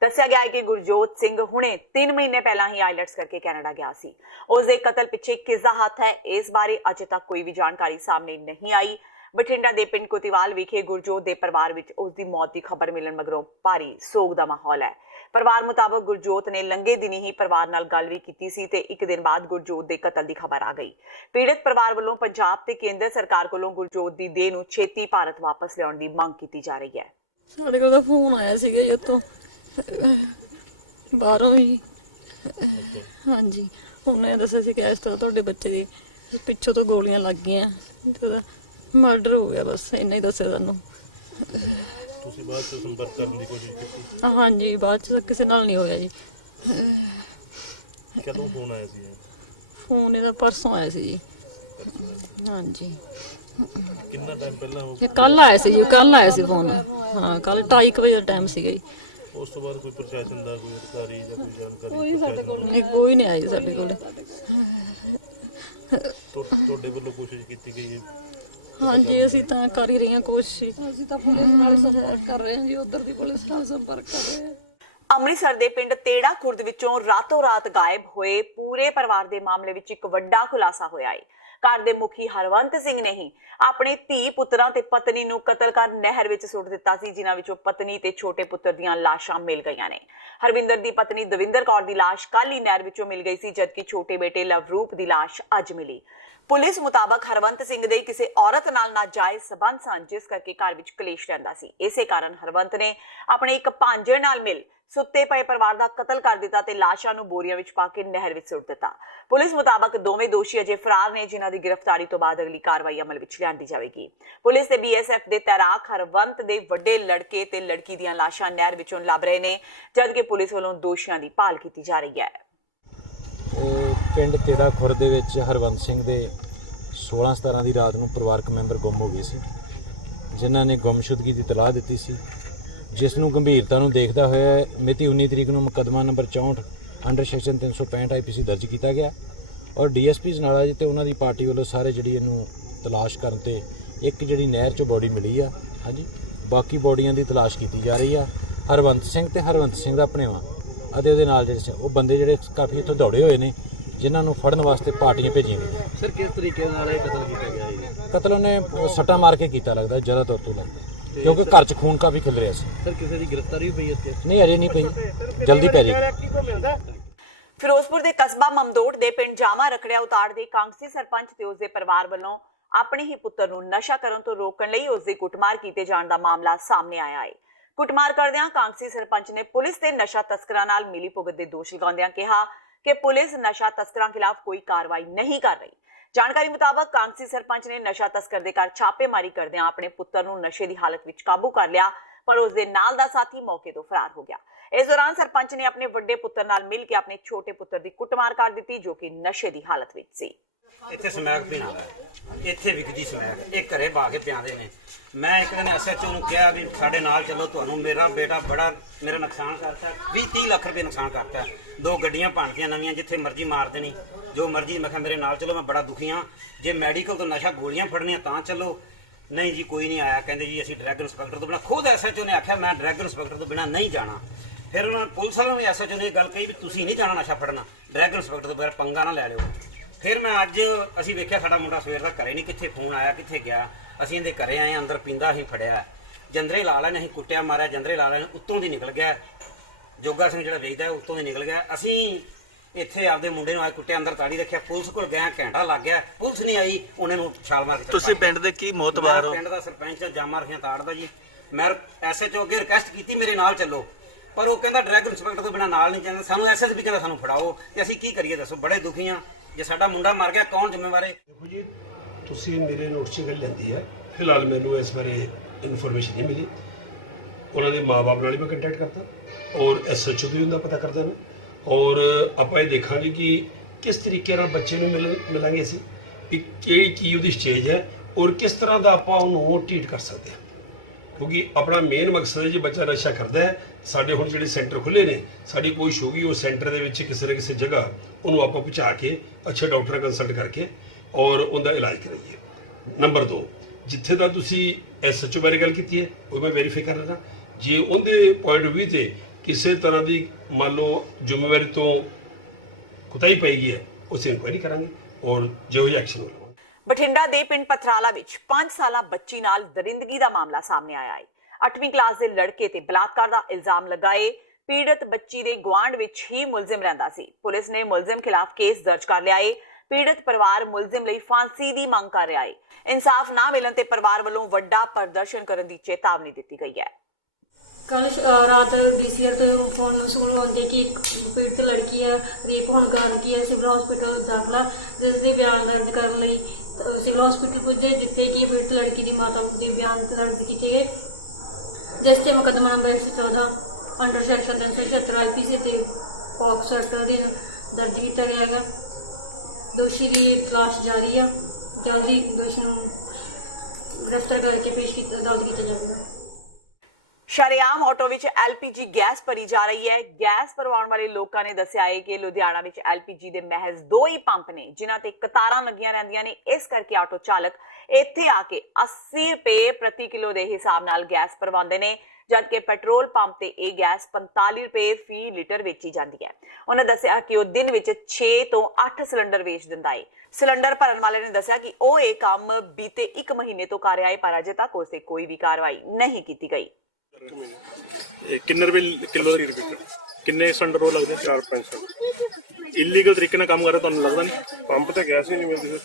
ਦੱਸਿਆ ਗਿਆ ਹੈ ਕਿ ਗੁਰਜੋਤ ਸਿੰਘ ਹੁਣੇ 3 ਮਹੀਨੇ ਪਹਿਲਾਂ ਹੀ ਆਈਲੈਟਸ ਕਰਕੇ ਕੈਨੇਡਾ ਗਿਆ ਸੀ। ਉਸ ਦੇ ਕਤਲ ਪਿੱਛੇ ਕਿਸ ਦਾ ਹੱਥ ਹੈ, ਇਸ ਬਾਰੇ ਅਜੇ ਤੱਕ ਕੋਈ ਵੀ ਜਾਣਕਾਰੀ ਸਾਹਮਣੇ ਨਹੀਂ ਆਈ। ਬਠਿੰਡਾ ਦੇ ਪਿੰਡ ਕੁਤੀਵਾਲ ਵਿਖੇ ਗੁਰਜੋਤ ਦੇ ਪਰਿਵਾਰ ਵਿੱਚ ਉਸ ਦੀ ਮੌਤ ਦੀ ਖਬਰ ਮਿਲਣ ਮਗਰੋਂ ਭਾਰੀ ਸੋਗ ਦਾ ਮਾਹੌਲ ਹੈ। ਪਰਿਵਾਰ ਮੁਤਾਬਕ ਗੁਰਜੋਤ ਨੇ ਲੰਘੇ ਦਿਨੀ ਹੀ ਪਰਿਵਾਰ ਨਾਲ ਗੱਲ ਵੀ ਕੀਤੀ ਸੀ ਤੇ 1 ਦਿਨ ਬਾਅਦ ਗੁਰਜੋਤ ਦੇ ਕਤਲ ਦੀ ਖਬਰ ਆ ਗਈ। ਪੀੜਤ ਪਰਿਵਾਰ ਵੱਲੋਂ ਪੰਜਾਬ ਤੇ ਕੇਂਦਰ ਸਰਕਾਰ ਕੋਲੋਂ ਗੁਰਜੋਤ ਦੀ ਦੇਹ ਨੂੰ ਛੇਤੀ ਭਾਰਤ ਵਾਪਸ ਲਿਆਉਣ ਦੀ ਮੰਗ ਕੀਤੀ ਜਾ ਰਹੀ ਹੈ। ਸਾਡੇ ਕੋਲ ਤਾਂ ਫੋਨ ਆਇਆ ਸੀਗਾ ਜੀ ਉੱਥੋਂ ਬਾਹਰੋਂ ਹੀ। ਹਾਂਜੀ, ਉਹਨੇ ਦੱਸਿਆ ਸੀ ਕਿ ਇਸ ਤਰ੍ਹਾਂ ਤੁਹਾਡੇ ਬੱਚੇ ਦੀ ਪਿੱਛੋਂ ਤੋਂ ਗੋਲੀਆਂ ਲੱਗ ਗਈਆਂ ਤੇ ਉਹਦਾ ਮਰਡਰ ਹੋ ਗਿਆ, ਬਸ ਇੰਨਾ ਹੀ ਦੱਸਿਆ ਸਾਨੂੰ। ਤੁਸੀਂ ਬਾਅਦ ਚ ਸੰਪਰਕ ਕਰਨ ਦੀ ਕੋਸ਼ਿਸ਼ ਕੀਤੀ? ਹਾਂਜੀ, ਬਾਅਦ ਚ ਕਿਸੇ ਨਾਲ ਨਹੀਂ ਹੋਇਆ ਜੀ। ਕਦੋਂ ਫੋਨ ਆਇਆ ਸੀ? ਫੋਨ ਇਹਦਾ ਪਰਸੋਂ ਆਇਆ ਸੀ ਜੀ। ਹਾਂਜੀ, ਕਿੰਨਾ ਟਾਈਮ ਪਹਿਲਾਂ? ਇਹ ਕੱਲ ਆਇਆ ਸੀ ਜੀ, ਕੱਲ ਆਇਆ ਸੀ ਫੋਨ। ਹਾਂ, ਕੱਲ 2:30 ਵਜੇ ਦਾ ਟਾਈਮ ਸੀਗਾ ਜੀ। ਉਸ ਤੋਂ ਬਾਅਦ ਕੋਈ ਪ੍ਰਸ਼ਾਸਨ ਦਾ ਕੋਈ ਅਧਿਕਾਰੀ ਜਾਂ ਕੋਈ ਜਾਣਕਾਰੀ? ਕੋਈ ਸਾਡੇ ਕੋਲ ਨਹੀਂ, ਕੋਈ ਨਹੀਂ ਆਇਆ ਸਾਡੇ ਕੋਲ। ਤੁਹਾਡੇ ਵੱਲੋਂ ਕੋਸ਼ਿਸ਼ ਕੀਤੀ ਗਈ? ਹਾਂਜੀ, ਅਸੀਂ ਤਾਂ ਕਰ ਹੀ ਰਹੇ ਹਾਂ ਕੋਸ਼ਿਸ਼। ਅਸੀਂ ਤਾਂ ਪੁਲਿਸ ਨਾਲ ਸੰਪਰਕ ਕਰ ਰਹੇ ਹਾਂ ਜੀ, ਉਧਰ ਦੀ ਪੁਲਿਸ ਨਾਲ ਸੰਪਰਕ ਕਰ ਰਹੇ ਹਾਂ। ਅੰਮ੍ਰਿਤਸਰ ਦੇ ਪਿੰਡ ਤੇੜਾ ਖੁਰਦ ਵਿੱਚੋਂ ਰਾਤੋਂ ਰਾਤ ਗਾਇਬ ਹੋਏ ਪੂਰੇ ਪਰਿਵਾਰ ਦੇ ਮਾਮਲੇ ਵਿੱਚ ਇੱਕ ਵੱਡਾ ਖੁਲਾਸਾ ਹੋਇਆ ਹੈ। ਘਰ ਦੇ ਮੁਖੀ ਹਰਵੰਤ ਸਿੰਘ ਨੇ ਹੀ ਆਪਣੇ ਧੀ ਪੁੱਤਰਾਂ ਤੇ ਪਤਨੀ ਨੂੰ ਕਤਲ ਕਰ ਨਹਿਰ ਵਿੱਚ ਸੁੱਟ ਦਿੱਤਾ ਸੀ, ਜਿਨ੍ਹਾਂ ਵਿੱਚੋਂ ਪਤਨੀ ਤੇ ਛੋਟੇ ਪੁੱਤਰ ਦੀਆਂ ਲਾਸ਼ਾਂ ਮਿਲ ਗਈਆਂ ਨੇ। ਹਰਵਿੰਦਰ ਦੀ ਪਤਨੀ ਦਵਿੰਦਰ ਕੌਰ ਦੀ ਲਾਸ਼ ਕੱਲ ਹੀ ਨਹਿਰ ਵਿੱਚੋਂ ਮਿਲ ਗਈ ਸੀ, ਜਦਕਿ ਛੋਟੇ ਬੇਟੇ ਲਵਰੂਪ ਦੀ ਲਾਸ਼ ਅੱਜ ਮਿਲੀ। ਪੁਲਿਸ ਮੁਤਾਬਕ ਹਰਵੰਤ ਸਿੰਘ ਦੇ ਕਿਸੇ ਔਰਤ ਨਾਲ ਨਾਜਾਇਜ਼ ਸਬੰਧ ਸਨ, ਜਿਸ ਕਰਕੇ ਘਰ ਵਿੱਚ ਕਲੇਸ਼ ਰਹਿੰਦਾ ਸੀ। ਇਸੇ ਕਾਰਨ ਹਰਵੰਤ ਨੇ ਆਪਣੇ ਇੱਕ ਭਾਂਜੇ ਨਾਲ ਮਿਲ ਸੁੱਤੇ ਪਏ ਪਰਿਵਾਰ ਦਾ ਕਤਲ ਕਰ ਦਿੱਤਾ ਤੇ ਲਾਸ਼ਾਂ ਨੂੰ ਬੋਰੀਆਂ ਵਿੱਚ ਪਾ ਕੇ ਨਹਿਰ ਵਿੱਚ ਸੁੱਟ ਦਿੱਤਾ। ਪੁਲਿਸ ਮੁਤਾਬਕ ਦੋਵੇਂ ਦੋਸ਼ੀ ਅਜੇ ਫਰਾਰ ਨੇ, ਜਿਨ੍ਹਾਂ ਦੀ ਗ੍ਰਿਫਤਾਰੀ ਤੋਂ ਬਾਅਦ ਅਗਲੀ ਕਾਰਵਾਈ ਅਮਲ ਵਿੱਚ ਲਿਆਂਦੀ ਜਾਵੇਗੀ। ਪੁਲਿਸ ਤੇ BSF ਦੇ ਤੈਰਾਕ ਹਰਵੰਤ ਦੇ ਵੱਡੇ ਲੜਕੇ ਤੇ ਲੜਕੀ ਦੀਆਂ ਲਾਸ਼ਾਂ ਨਹਿਰ ਵਿੱਚੋਂ ਲੱਭ ਰਹੇ ਨੇ, ਜਦਕਿ ਪੁਲਿਸ ਵੱਲੋਂ ਦੋਸ਼ੀਆਂ ਦੀ ਭਾਲ ਕੀਤੀ ਜਾ ਰਹੀ ਹੈ। ਪਿੰਡ ਤੇੜਾ ਖੁਰਦ ਦੇ ਵਿੱਚ ਹਰਵੰਤ ਸਿੰਘ ਦੇ 16-17 ਦੀ ਰਾਤ ਨੂੰ ਪਰਿਵਾਰਕ ਮੈਂਬਰ ਗੁੰਮ ਹੋ ਗਏ ਸੀ, ਜਿਨ੍ਹਾਂ ਨੇ ਗੁੰਮਸ਼ੁਦਗੀ ਦੀ ਇਤਲਾਹ ਦਿੱਤੀ ਸੀ, ਜਿਸ ਨੂੰ ਗੰਭੀਰਤਾ ਨੂੰ ਦੇਖਦਾ ਹੋਇਆ ਮਿਤੀ 19 ਤਰੀਕ ਨੂੰ ਮੁਕੱਦਮਾ ਨੰਬਰ 64 ਅੰਡਰ ਸੈਕਸ਼ਨ 365 IPC ਦਰਜ ਕੀਤਾ ਗਿਆ ਔਰ DSP ਜਨਾਲਾ ਜੀ ਤੇ ਉਹਨਾਂ ਦੀ ਪਾਰਟੀ ਵੱਲੋਂ ਸਾਰੇ ਜਿਹੜੀ ਇਹਨੂੰ ਤਲਾਸ਼ ਕਰਨ ਤੇ ਇੱਕ ਜਿਹੜੀ ਨਹਿਰ 'ਚੋਂ ਬੋਡੀ ਮਿਲੀ ਆ। ਹਾਂਜੀ, ਬਾਕੀ ਬੋਡੀਆਂ ਦੀ ਤਲਾਸ਼ ਕੀਤੀ ਜਾ ਰਹੀ ਆ। ਹਰਵੰਤ ਸਿੰਘ ਤੇ ਹਰਵੰਤ ਸਿੰਘ ਦਾ ਭਣੇਵਾਂ ਅਤੇ ਉਹਦੇ ਨਾਲ ਜਿਹੜੇ ਉਹ ਬੰਦੇ ਜਿਹੜੇ ਕਾਫੀ ਇੱਥੋਂ ਦੌੜੇ ਹੋਏ ਨੇ, ਜਿਨ੍ਹਾਂ ਨੂੰ ਫੜਨ ਵਾਸਤੇ ਪਾਰਟੀਆਂ ਭੇਜੀਆਂ ਗਈਆਂ। ਸਰ, ਕਿਸ ਤਰੀਕੇ ਨਾਲ ਇਹ ਕਤਲ ਕੀਤਾ ਗਿਆ ਹੈ? ਕਤਲ ਉਹਨੇ ਸੱਟਾਂ ਮਾਰ ਕੇ ਕੀਤਾ ਲੱਗਦਾ, ਜ਼ਿਆਦਾ ਤੌਰ ਤੋਂ ਲੱਗਦਾ, ਕਿਉਂਕਿ ਘਰ 'ਚ ਖੂਨ ਕਾਫੀ ਖਿਲ ਰਿਹਾ ਸੀ। ਸਰ, ਕਿਸੇ ਦੀ ਗ੍ਰਿਫਤਾਰੀ ਵੀ ਪਈ ਇੱਥੇ? ਨਹੀਂ, ਅਜੇ ਨਹੀਂ ਪਈ, ਜਲਦੀ ਪੈ ਜਾਏਗੀ। ਫਿਰੋਜ਼ਪੁਰ ਦੇ ਕਸਬਾ ਮਮਦੋਟ ਦੇ ਪਿੰਡ ਜਾਮਾ ਰਖੜਿਆ ਉਤਾੜ ਦੇ ਕਾਂਗਸੀ ਸਰਪੰਚ ਤੇ ਉਸ ਦੇ ਪਰਿਵਾਰ ਵੱਲੋਂ ਆਪਣੇ ਹੀ ਪੁੱਤਰ ਨੂੰ ਨਸ਼ਾ ਕਰਨ ਤੋਂ ਰੋਕਣ ਲਈ ਉਸ ਦੀ ਕੁੱਟਮਾਰ ਕੀਤੇ ਜਾਣ ਦਾ ਮਾਮਲਾ ਸਾਹਮਣੇ ਆਇਆ ਹੈ। ਕੁੱਟਮਾਰ ਕਰਦਿਆਂ ਕਾਂਗਸੀ ਸਰਪੰਚ ਨੇ ਪੁਲਿਸ ਤੇ ਨਸ਼ਾ ਤਸਕਰਾਂ ਨਾਲ ਮਿਲੀ ਭੁਗਤ ਦੇ ਦੋਸ਼ ਲਗਾਉਂਦਿਆਂ ਕਿਹਾ ਕਿ ਪੁਲਿਸ ਨਸ਼ਾ ਤਸਕਰਾਂ ਖਿਲਾਫ ਕੋਈ ਕਾਰਵਾਈ ਨਹੀਂ ਕਰ ਰਹੀ। ਜਾਣਕਾਰੀ ਮੁਤਾਬਕ ਕਾਂਗਸੀ ਸਰਪੰਚ ਨੇ ਨਸ਼ਾ ਤਸਕਰ ਦੇ ਘਰ ਛਾਪੇਮਾਰੀ ਕਰਦਿਆਂ ਆਪਣੇ ਪੁੱਤਰ ਨੂੰ ਨਸ਼ੇ ਦੀ ਹਾਲਤ ਵਿੱਚ ਕਾਬੂ ਕਰ ਲਿਆ, ਪਰ ਉਸ ਦੇ ਨਾਲ ਦਾ ਸਾਥੀ ਮੌਕੇ ਤੋਂ ਫਰਾਰ ਹੋ ਗਿਆ। ਇਸ ਦੌਰਾਨ ਸਰਪੰਚ ਨੇ ਆਪਣੇ ਵੱਡੇ ਪੁੱਤਰ ਨਾਲ ਮਿਲ ਕੇ ਆਪਣੇ ਛੋਟੇ ਪੁੱਤਰ ਦੀ ਕੁੱਟਮਾਰ ਕਰ ਦਿੱਤੀ, ਜੋ ਕਿ ਨਸ਼ੇ ਦੀ ਹਾਲਤ ਵਿੱਚ ਸੀ। ਇੱਥੇ ਸਮੈਕ ਪੀਣਾ ਇੱਥੇ ਵਿਕਦੀ ਸਮੈਕ, ਇਹ ਘਰੇ ਬਾ ਕੇ ਪਿਆਉਂਦੇ ਨੇ। ਮੈਂ ਇੱਕ ਦਿਨ SHO ਨੂੰ ਕਿਹਾ ਵੀ ਸਾਡੇ ਨਾਲ ਚੱਲੋ, ਤੁਹਾਨੂੰ ਮੇਰਾ ਬੇਟਾ ਬੜਾ ਮੇਰਾ ਨੁਕਸਾਨ ਕਰਤਾ, 20-30 ਲੱਖ ਰੁਪਏ ਨੁਕਸਾਨ ਕਰਤਾ, 2 ਗੱਡੀਆਂ ਭੰਨਤੀਆਂ ਨਵੀਆਂ, ਜਿੱਥੇ ਮਰਜ਼ੀ ਮਾਰ ਦੇਣੀ, ਜੋ ਮਰਜ਼ੀ। ਮੈਂ ਕਿਹਾ ਮੇਰੇ ਨਾਲ ਚਲੋ, ਮੈਂ ਬੜਾ ਦੁਖੀ ਹਾਂ, ਜੇ ਮੈਡੀਕਲ ਤੋਂ ਨਸ਼ਾ ਗੋਲੀਆਂ ਫੜਨੀਆਂ ਤਾਂ ਚੱਲੋ। ਨਹੀਂ ਜੀ, ਕੋਈ ਨਹੀਂ ਆਇਆ, ਕਹਿੰਦੇ ਜੀ ਅਸੀਂ ਡਰੱਗ ਇੰਸਪੈਕਟਰ ਤੋਂ ਬਿਨਾਂ, ਖੁਦ SHO ਨੇ ਆਖਿਆ ਮੈਂ ਡਰੱਗ ਇੰਸਪੈਕਟਰ ਤੋਂ ਬਿਨਾਂ ਨਹੀਂ ਜਾਣਾ। ਫਿਰ ਉਹਨਾਂ ਪੁਲਿਸ ਵਾਲਿਆਂ ਨੂੰ SHO ਨੇ ਇਹ ਗੱਲ ਕਹੀ ਵੀ ਤੁਸੀਂ ਨਹੀਂ ਜਾਣਾ ਨਸ਼ਾ ਫੜਨਾ, ਡਰੱਗ ਇੰਸਪੈਕਟਰ ਤੋਂ ਬਗੈਰ ਪੰਗਾ ਨਾ ਲੈ ਲਿਓ। ਫਿਰ ਮੈਂ ਅੱਜ ਅਸੀਂ ਵੇਖਿਆ ਸਾਡਾ ਮੁੰਡਾ ਸਵੇਰ ਦਾ ਘਰੇ ਨਹੀਂ, ਕਿੱਥੇ ਫੋਨ ਆਇਆ ਕਿੱਥੇ ਗਿਆ। ਅਸੀਂ ਇਹਦੇ ਘਰੇ ਆਏ, ਅੰਦਰ ਪੀਂਦਾ ਅਸੀਂ ਫੜਿਆ, ਜੰਦਰੇ ਲਾ ਲੈਣੇ, ਅਸੀਂ ਕੁੱਟਿਆ ਮਾਰਿਆ, ਜੰਦਰੇ ਲਾ ਲੈਣੇ, ਉੱਤੋਂ ਦੀ ਨਿਕਲ ਗਿਆ। ਜੋਗਾ ਸਿੰਘ ਜਿਹੜਾ ਵੇਚਦਾ ਉੱਤੋਂ ਦੀ ਨਿਕਲ ਗਿਆ। ਅਸੀਂ ਇੱਥੇ ਆਪਦੇ ਮੁੰਡੇ ਨੂੰ ਆਏ ਕੁੱਟਿਆ, ਅੰਦਰ ਤਾੜੀ ਰੱਖਿਆ, ਪੁਲਿਸ ਕੋਲ ਗਿਆ, ਘੰਟਾ ਲੱਗ ਗਿਆ, ਪੁਲਿਸ ਨਹੀਂ ਆਈ, ਉਹਨੇ ਨੂੰ ਛਾਲ ਮਾਰ ਕੇ। ਤੁਸੀਂ ਪਿੰਡ ਦੇ ਕੀ ਮੋਤਬਾਰ ਹੋ? ਪਿੰਡ ਦਾ ਸਰਪੰਚ ਜਾਮਾ ਰਖਿਆ ਤਾੜ ਦਾ ਜੀ। ਮੈਂ SHO ਅੱਗੇ ਰਿਕਵੈਸਟ ਕੀਤੀ ਮੇਰੇ ਨਾਲ ਚੱਲੋ, ਪਰ ਉਹ ਕਹਿੰਦਾ ਡਰੱਗ ਇੰਸਪੈਕਟਰ ਤੋਂ ਬਿਨਾਂ ਨਾਲ ਨਹੀਂ ਜਾਂਦਾ। ਸਾਨੂੰ SSB ਕਹਿੰਦਾ ਸਾਨੂੰ ਫੜਾਓ, ਤੇ ਅਸੀਂ ਕੀ ਕਰੀਏ ਦੱਸੋ? ਬੜੇ ਦੁਖੀ ਹਾਂ। ਜੇ ਸਾਡਾ ਮੁੰਡਾ ਮਰ ਗਿਆ ਕੌਣ ਜ਼ਿੰਮੇਵਾਰ ਹੈ? ਦੇਖੋ ਜੀ, ਤੁਸੀਂ ਮੇਰੇ ਨੋਟਿਸ 'ਚ ਗੱਲ ਲੈਂਦੀ ਹੈ, ਫਿਲਹਾਲ ਮੈਨੂੰ ਇਸ ਬਾਰੇ ਇਨਫੋਰਮੇਸ਼ਨ ਨਹੀਂ ਮਿਲੀ। ਉਹਨਾਂ ਦੇ ਮਾਂ-ਬਾਪ ਨਾਲ ਵੀ ਮੈਂ ਕੰਟੈਕਟ ਕਰਤਾ ਔਰ SHO ਵੀ ਉਹਦਾ ਪਤਾ ਕਰਦਾ ਨਾ, ਔਰ ਆਪਾਂ ਇਹ ਦੇਖਾਂਗੇ ਕਿ ਕਿਸ ਤਰੀਕੇ ਨਾਲ ਬੱਚੇ ਨੂੰ ਮਿਲਾਂਗੇ ਅਸੀਂ, ਕਿ ਕਿਹੜੀ ਕੀ ਉਹਦੀ ਸਟੇਜ ਹੈ ਔਰ ਕਿਸ ਤਰ੍ਹਾਂ ਦਾ ਆਪਾਂ ਉਹਨੂੰ ਟ੍ਰੀਟ ਕਰ ਸਕਦੇ ਹਾਂ। ਕਿਉਂਕਿ ਆਪਣਾ ਮੇਨ ਮਕਸਦ ਹੈ ਜੇ ਬੱਚਾ ਨਸ਼ਾ ਕਰਦਾ ਹੈ, ਸਾਡੇ ਹੁਣ ਜਿਹੜੇ ਸੈਂਟਰ ਖੁੱਲ੍ਹੇ ਨੇ, ਸਾਡੀ ਕੋਸ਼ਿਸ਼ ਹੋਊਗੀ ਉਹ ਸੈਂਟਰ ਦੇ ਵਿੱਚ ਕਿਸੇ ਨਾ ਕਿਸੇ ਜਗ੍ਹਾ ਉਹਨੂੰ ਆਪਾਂ ਪਹੁੰਚਾ ਕੇ ਅੱਛੇ ਡਾਕਟਰ ਨਾਲ ਕੰਸਲਟ ਕਰਕੇ ਔਰ ਉਹਦਾ ਇਲਾਜ ਕਰਾਈਏ। ਨੰਬਰ 2, ਜਿੱਥੇ ਦਾ ਤੁਸੀਂ SHO ਬਾਰੇ ਗੱਲ ਕੀਤੀ ਹੈ ਉਹ ਮੈਂ ਵੈਰੀਫਾਈ ਕਰ ਲੈਣਾ। ਜੇ ਉਹਦੇ ਪੁਆਇੰਟ ਆਫ ਵਿਊ ਤੇ ਕਿਸੇ ਤਰ੍ਹਾਂ ਦੀ ਮੰਨ ਲਓ ਜ਼ਿੰਮੇਵਾਰੀ ਤੋਂ ਕੁਤਾਹੀ ਪਏਗੀ ਹੈ, ਉਸ ਇਨਕੁਆਇਰੀ ਕਰਾਂਗੇ ਔਰ ਜਿਹੋ ਜਿਹਾ ਐਕਸ਼ਨ ਹੋਵੇਗਾ। ਬਠਿੰਡਾ ਦੇ ਪਿੰਡ ਪਥਰਾਲਾ ਵਿੱਚ 5 ਸਾਲਾ ਬੱਚੀ ਨਾਲ ਦਰਿੰਦਗੀ ਦਾ ਮਾਮਲਾ ਸਾਹਮਣੇ ਆਇਆ ਹੈ। 8ਵੀਂ ਕਲਾਸ ਦੇ ਲੜਕੇ ਤੇ ਬਲਾਤਕਾਰ ਦਾ ਇਲਜ਼ਾਮ ਲਗਾਏ ਪੀੜਤ ਬੱਚੀ ਦੇ ਗੁਆਂਢ ਵਿੱਚ ਹੀ ਮੁਲਜ਼ਮ ਰਹਿੰਦਾ ਸੀ। ਪੁਲਿਸ ਨੇ ਮੁਲਜ਼ਮ ਖਿਲਾਫ ਕੇਸ ਦਰਜ ਕਰ ਲਿਆ ਹੈ। ਪੀੜਤ ਪਰਿਵਾਰ ਮੁਲਜ਼ਮ ਲਈ ਫਾਂਸੀ ਦੀ ਮੰਗ ਕਰ ਰਿਹਾ ਹੈ। ਇਨਸਾਫ ਨਾ ਮਿਲਣ ਤੇ ਪਰਿਵਾਰ ਵੱਲੋਂ ਵੱਡਾ ਪ੍ਰਦਰਸ਼ਨ ਕਰਨ ਦੀ ਚੇਤਾਵਨੀ ਦਿੱਤੀ ਗਈ ਹੈ। ਕੱਲ ਰਾਤ DCR ਤੋਂ ਫੋਨ ਵਸੂਲ ਹੁੰਦੇ ਕਿ ਇੱਕ ਪੀੜਤ ਲੜਕੀ ਹੈ, ਰੇਪ ਹੋਣ ਕਾਰਨ ਕੀ ਹੈ, ਸਿਵਲ ਹਸਪੀਟਲ ਦਾਖਲਾ, ਜਿਸ ਦੇ ਬਿਆਨ ਦਰਜ ਕਰਨ ਲਈ ਸਿਵਲ ਹਸਪੀਟਲ ਪੁੱਜੇ, ਜਿੱਥੇ ਕਿ ਪੀੜਤ ਲੜਕੀ ਦੀ ਮਾਤਾ ਦੇ ਬਿਆਨ ਦਰਜ ਕੀਤੇ ਗਏ, ਜਿਸ ਤੇ ਮੁਕੱਦਮਾ ਨੰਬਰ 114 ਅੰਡਰ ਸੈਕਸ਼ਨ 376 IPC ਤੇ ਪੋਕਸੋ ਐਕਟ ਦੇ ਦਰਜ ਕੀਤਾ ਗਿਆ ਹੈ। ਦੋਸ਼ੀ ਦੀ ਤਲਾਸ਼ ਜਾਰੀ ਹੈ, ਜਲਦੀ ਦੋਸ਼ੀ ਨੂੰ ਗ੍ਰਿਫਤਾਰ ਕਰਕੇ ਪੇਸ਼ ਕੀਤਾ ਅਦਾਲਤ ਕੀਤਾ ਜਾਵੇਗਾ। ਸ਼ਰੇਆਮ ਆਟੋ ਵਿੱਚ LPG ਗੈਸ ਭਰੀ ਜਾ ਰਹੀ ਹੈ। ਗੈਸ ਭਰਵਾਉਣ ਵਾਲੇ ਲੋਕਾਂ ਨੇ ਦੱਸਿਆ ਹੈ ਕਿ ਲੁਧਿਆਣਾ ਵਿੱਚ LPG ਦੇ ਮਹਿਜ਼ 2 ਹੀ ਪੰਪ ਨੇ, ਜਿਨ੍ਹਾਂ ਤੇ ਕਤਾਰਾਂ ਲੱਗੀਆਂ ਰਹਿੰਦੀਆਂ ਨੇ। ਇਸ ਕਰਕੇ ਆਟੋ ਚਾਲਕ ਇੱਥੇ ਆ ਕੇ 80 ਰੁਪਏ ਪ੍ਰਤੀ ਕਿਲੋ ਦੇ ਹਿਸਾਬ ਨਾਲ ਗੈਸ ਭਰਵਾਉਂਦੇ ਨੇ, ਜਦਕਿ ਪੈਟਰੋਲ ਪੰਪ ਤੇ ਇਹ ਗੈਸ 45 ਰੁਪਏ ਫੀ ਲੀਟਰ ਵੇਚੀ ਜਾਂਦੀ ਹੈ। ਉਹਨਾਂ ਦੱਸਿਆ ਕਿ ਉਹ ਦਿਨ ਵਿੱਚ 6 ਤੋਂ 8 ਸਿਲੰਡਰ ਵੇਚ ਦਿੰਦਾ ਹੈ। ਸਿਲੰਡਰ ਭਰਨ ਵਾਲੇ ਨੇ ਦੱਸਿਆ ਕਿ ਉਹ ਇਹ ਕੰਮ ਬੀਤੇ 1 ਮਹੀਨੇ ਤੋਂ ਕਰ ਰਿਹਾ ਹੈ, ਪਰ ਅਜੇ ਤੱਕ ਉਸ ਤੇ ਕੋਈ ਵੀ ਕਾਰਵਾਈ ਨਹੀਂ ਕੀਤੀ ਗਈ। ਕਿੰਨੇ ਰੁਪਏ ਕਿਲੋ ਕਿੰਨੇ ਸਿਲੰਡਰ ਉਹ ਲੱਗਦੇ? 4-5 ਸਿਲੰਡਰ ਇਲੀਗਲ ਤਰੀਕੇ ਨਾਲ ਕੰਮ ਕਰ ਰਿਹਾ, ਤੁਹਾਨੂੰ ਲੱਗਦਾ ਨਹੀਂ? ਪੰਪ ਤੇ ਗੈਸ ਹੀ ਨਹੀਂ ਮਿਲਦੀ।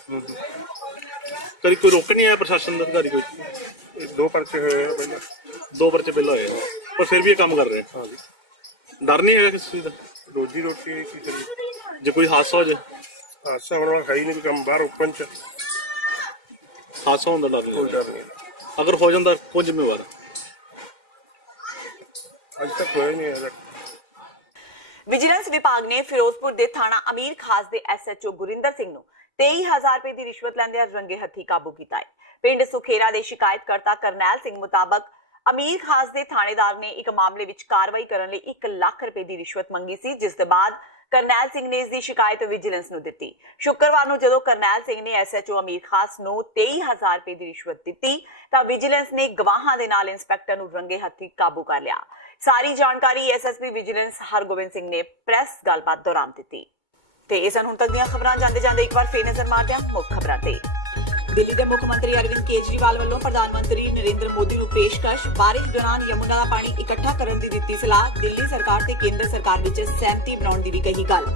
ਕਦੀ ਕੋਈ ਰੋਕ ਨਹੀਂ ਆਇਆ ਪ੍ਰਸ਼ਾਸਨ ਦਾ ਅਧਿਕਾਰੀ? ਕੋਈ 2 ਪਰਚੇ ਹੋਏ ਪਹਿਲਾਂ, 2 ਪਰਚੇ ਪਹਿਲਾਂ ਹੋਏ, ਪਰ ਫਿਰ ਵੀ ਇਹ ਕੰਮ ਕਰ ਰਹੇ। ਡਰ ਨਹੀਂ ਹੈਗਾ ਕਿਸੇ ਚੀਜ਼ ਦਾ? ਰੋਜੀ ਰੋਟੀ ਕੀ ਕਰੀਏ ਜੇ ਕੋਈ ਹਾਦਸਾ ਹੋ ਜਾਏ? ਹਾਦਸਾ ਹੋਣ ਵਾਲਾ ਹੈ ਹੀ ਨਹੀਂ, ਕੰਮ ਬਾਹਰ ਓਪਨ ਚ ਹਾਦਸਾ ਹੁੰਦਾ, ਡਰ ਨਹੀਂ। ਅਗਰ ਹੋ ਜਾਂਦਾ ਕੌਣ ਜ਼ਿੰਮੇਵਾਰ? ਅੱਜ ਤੱਕ ਹੋਇਆ ਨਹੀਂ ਹੈ। ਵਿਜੀਲੈਂਸ ਵਿਭਾਗ ਨੇ ਫਿਰੋਜ਼ਪੁਰ ਦੇ ਥਾਣਾ ਅਮੀਰ ਖਾਸ ਦੇ SHO ਗੁਰਿੰਦਰ ਸਿੰਘ ਨੂੰ 23,000 ਰੁਪਏ ਦੀ ਰਿਸ਼ਵਤ ਲੈਂਦਿਆਂ ਰੰਗੇ ਹੱਥੀ ਕਾਬੂ ਕੀਤਾ ਹੈ। ਪਿੰਡ ਸੁਖੇਰਾ ਦੇ ਸ਼ਿਕਾਇਤਕਰਤਾ ਕਰਨੈਲ ਸਿੰਘ ਮੁਤਾਬਕ ਅਮੀਰ ਖਾਸ ਦੇ ਥਾਣੇਦਾਰ ਨੇ ਇੱਕ ਮਾਮਲੇ ਵਿੱਚ ਕਾਰਵਾਈ ਕਰਨ ਲਈ 1 ਲੱਖ ਰੁਪਏ ਦੀ ਰਿਸ਼ਵਤ ਮੰਗੀ ਸੀ, ਜਿਸ ਦੇ ਬਾਅਦ ਕਰਨੈਲ ਸਿੰਘ ਨੇ ਇਸ ਦੀ ਸ਼ਿਕਾਇਤ ਵਿਜੀਲੈਂਸ ਨੂੰ ਦਿੱਤੀ। ਸ਼ੁੱਕਰਵਾਰ ਨੂੰ ਜਦੋਂ ਕਰਨੈਲ ਸਿੰਘ ਨੇ SHO ਅਮੀਰ ਖਾਸ ਨੂੰ 23,000 ਰੁਪਏ ਦੀ ਰਿਸ਼ਵਤ ਦਿੱਤੀ ਤਾਂ ਵਿਜੀਲੈਂਸ ਨੇ ਗਵਾਹਾਂ ਦੇ ਨਾਲ ਇੰਸਪੈਕਟਰ ਨੂੰ ਰੰਗੇ ਹੱਥੀ ਕਾਬੂ ਕਰ ਲਿਆ। ਸਾਰੀ ਜਾਣਕਾਰੀ SSP ਵਿਜੀਲੈਂਸ ਹਰਗੋਬਿੰਦ ਸਿੰਘ ਨੇ ਪ੍ਰੈਸ ਗੱਲਬਾਤ ਦੌਰਾਨ ਦਿੱਤੀ। ਤੇ ਇਹ ਸਨ ਹੁਣ ਤੱਕ ਦੀਆਂ ਖਬਰਾਂ। ਜਾਂਦੇ ਜਾਂਦੇ ਇੱਕ ਵਾਰ ਫੇਰ ਨਜ਼ਰ ਮਾਰਦੇ ਹਾਂ ਮੁੱਖ ਖਬਰਾਂ ਤੇ। ਦਿੱਲੀ ਦੇ ਮੁੱਖ ਮੰਤਰੀ ਅਰਵਿੰਦ ਕੇਜਰੀਵਾਲ ਵੱਲੋਂ ਪ੍ਰਧਾਨ ਮੰਤਰੀ ਨਰਿੰਦਰ ਮੋਦੀ ਨੂੰ ਪੇਸ਼ਕਸ਼, ਬਾਰਿਸ਼ ਦੌਰਾਨ ਯਮੁਨਾ ਦਾ ਪਾਣੀ ਇਕੱਠਾ ਕਰਨ ਦੀ ਦਿੱਤੀ ਸਲਾਹ। ਦਿੱਲੀ ਸਰਕਾਰ ਤੇ ਕੇਂਦਰ ਸਰਕਾਰ ਵਿੱਚ ਸਹਿਮਤੀ ਬਣਾਉਣ ਦੀ ਵੀ ਕਹੀ ਗੱਲ।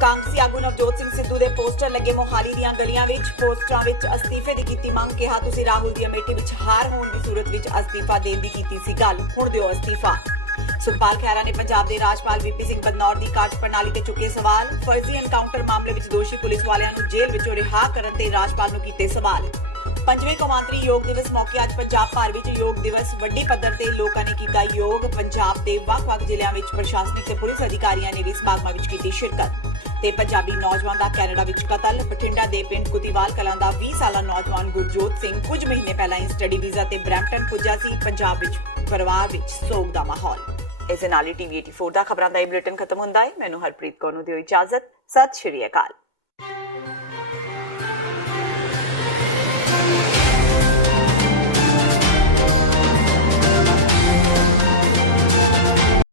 ਕਾਂਗਰਸੀ ਆਗੂ ਨਵਜੋਤ ਸਿੰਘ ਸਿੱਧੂ ਦੇ ਪੋਸਟਰ ਲੱਗੇ ਮੋਹਾਲੀ ਦੀਆਂ ਗਲੀਆਂ ਵਿੱਚ। ਪੋਸਟਰਾਂ ਵਿੱਚ ਅਸਤੀਫੇ ਦੀ ਕੀਤੀ ਮੰਗ। ਕਿਹਾ ਤੁਸੀਂ ਰਾਹੁਲ ਦੀ ਅਮੇਠੀ ਵਿੱਚ ਹਾਰ ਹੋਣ ਦੀ ਸੂਰਤ ਵਿੱਚ ਅਸਤੀਫਾ ਦੇਣ ਦੀ ਕੀਤੀ ਸੀ ਗੱਲ, ਹੁਣ ਦਿਓ ਅਸਤੀਫਾ। ਸੁਖਪਾਲ ਖਹਿਰਾ ਨੇ ਪੰਜਾਬ ਦੇ ਰਾਜਪਾਲ ਵੀਪੀ ਸਿੰਘ ਬਦਨੌਰ ਦੀ ਕਾਰਜ ਪ੍ਰਣਾਲੀ ਤੇ ਚੁੱਕੇ ਸਵਾਲ। ਫਰਜ਼ੀ ਐਨਕਾਊਂਟਰ ਮਾਮਲੇ ਵਿੱਚ ਦੋਸ਼ੀ ਪੁਲਿਸ ਵਾਲਿਆਂ ਨੂੰ ਜੇਲ੍ਹ ਵਿੱਚੋਂ ਰਿਹਾ ਕਰਨ ਤੇ ਰਾਜਪਾਲ ਨੂੰ ਕੀਤੇ ਸਵਾਲ। ਪੰਜਵੇਂ ਕੌਮਾਂਤਰੀ ਯੋਗ ਦਿਵਸ ਮੌਕੇ ਅੱਜ ਪੰਜਾਬ ਭਰ ਵਿੱਚ ਯੋਗ ਦਿਵਸ ਵੱਡੀ ਪੱਧਰ ਤੇ ਲੋਕਾਂ ਨੇ ਕੀਤਾ ਯੋਗ। ਪੰਜਾਬ ਦੇ ਵੱਖ-ਵੱਖ ਜ਼ਿਲ੍ਹਿਆਂ ਵਿੱਚ ਪ੍ਰਸ਼ਾਸਨਿਕ ਤੇ ਪੁਲਿਸ ਅਧਿਕਾਰੀਆਂ ਨੇ ਵੀ ਸਮਾਗਮਾਂ ਵਿੱਚ ਕੀਤੀ ਸ਼ਿਰਕਤ। ਤੇ ਪੰਜਾਬੀ ਨੌਜਵਾਨ ਦਾ ਕੈਨੇਡਾ ਵਿੱਚ ਕਤਲ। ਬਠਿੰਡਾ ਦੇ ਪਿੰਡ ਕੁਤੀਵਾਲ ਕਲਾਂ ਦਾ 20 ਸਾਲਾ ਨੌਜਵਾਨ ਗੁਰਜੋਤ ਸਿੰਘ ਕੁਝ ਮਹੀਨੇ ਪਹਿਲਾਂ ਹੀ ਸਟੱਡੀ ਵੀਜ਼ਾ ਤੇ ਬਰੈਂਪਟਨ ਪੁੱਜਾ ਸੀ। ਪੰਜਾਬ ਵਿੱਚ ਪਰਿਵਾਰ ਵਿੱਚ ਸੋਗ ਦਾ ਮਾਹੌਲ। ਇਸ ਦੇ ਨਾਲ ਹੀ TV 84 ਦਾ ਖਬਰਾਂ ਦਾ ਇਹ ਬੁਲੇਟਿਨ ਖਤਮ ਹੁੰਦਾ ਹੈ। ਮੈਨੂੰ ਹਰਪ੍ਰੀਤ ਕੌਰ ਨੂੰ ਦਿਓ ਇਜਾਜ਼ਤ। ਸਤਿ ਸ਼੍ਰੀ ਅਕਾਲ।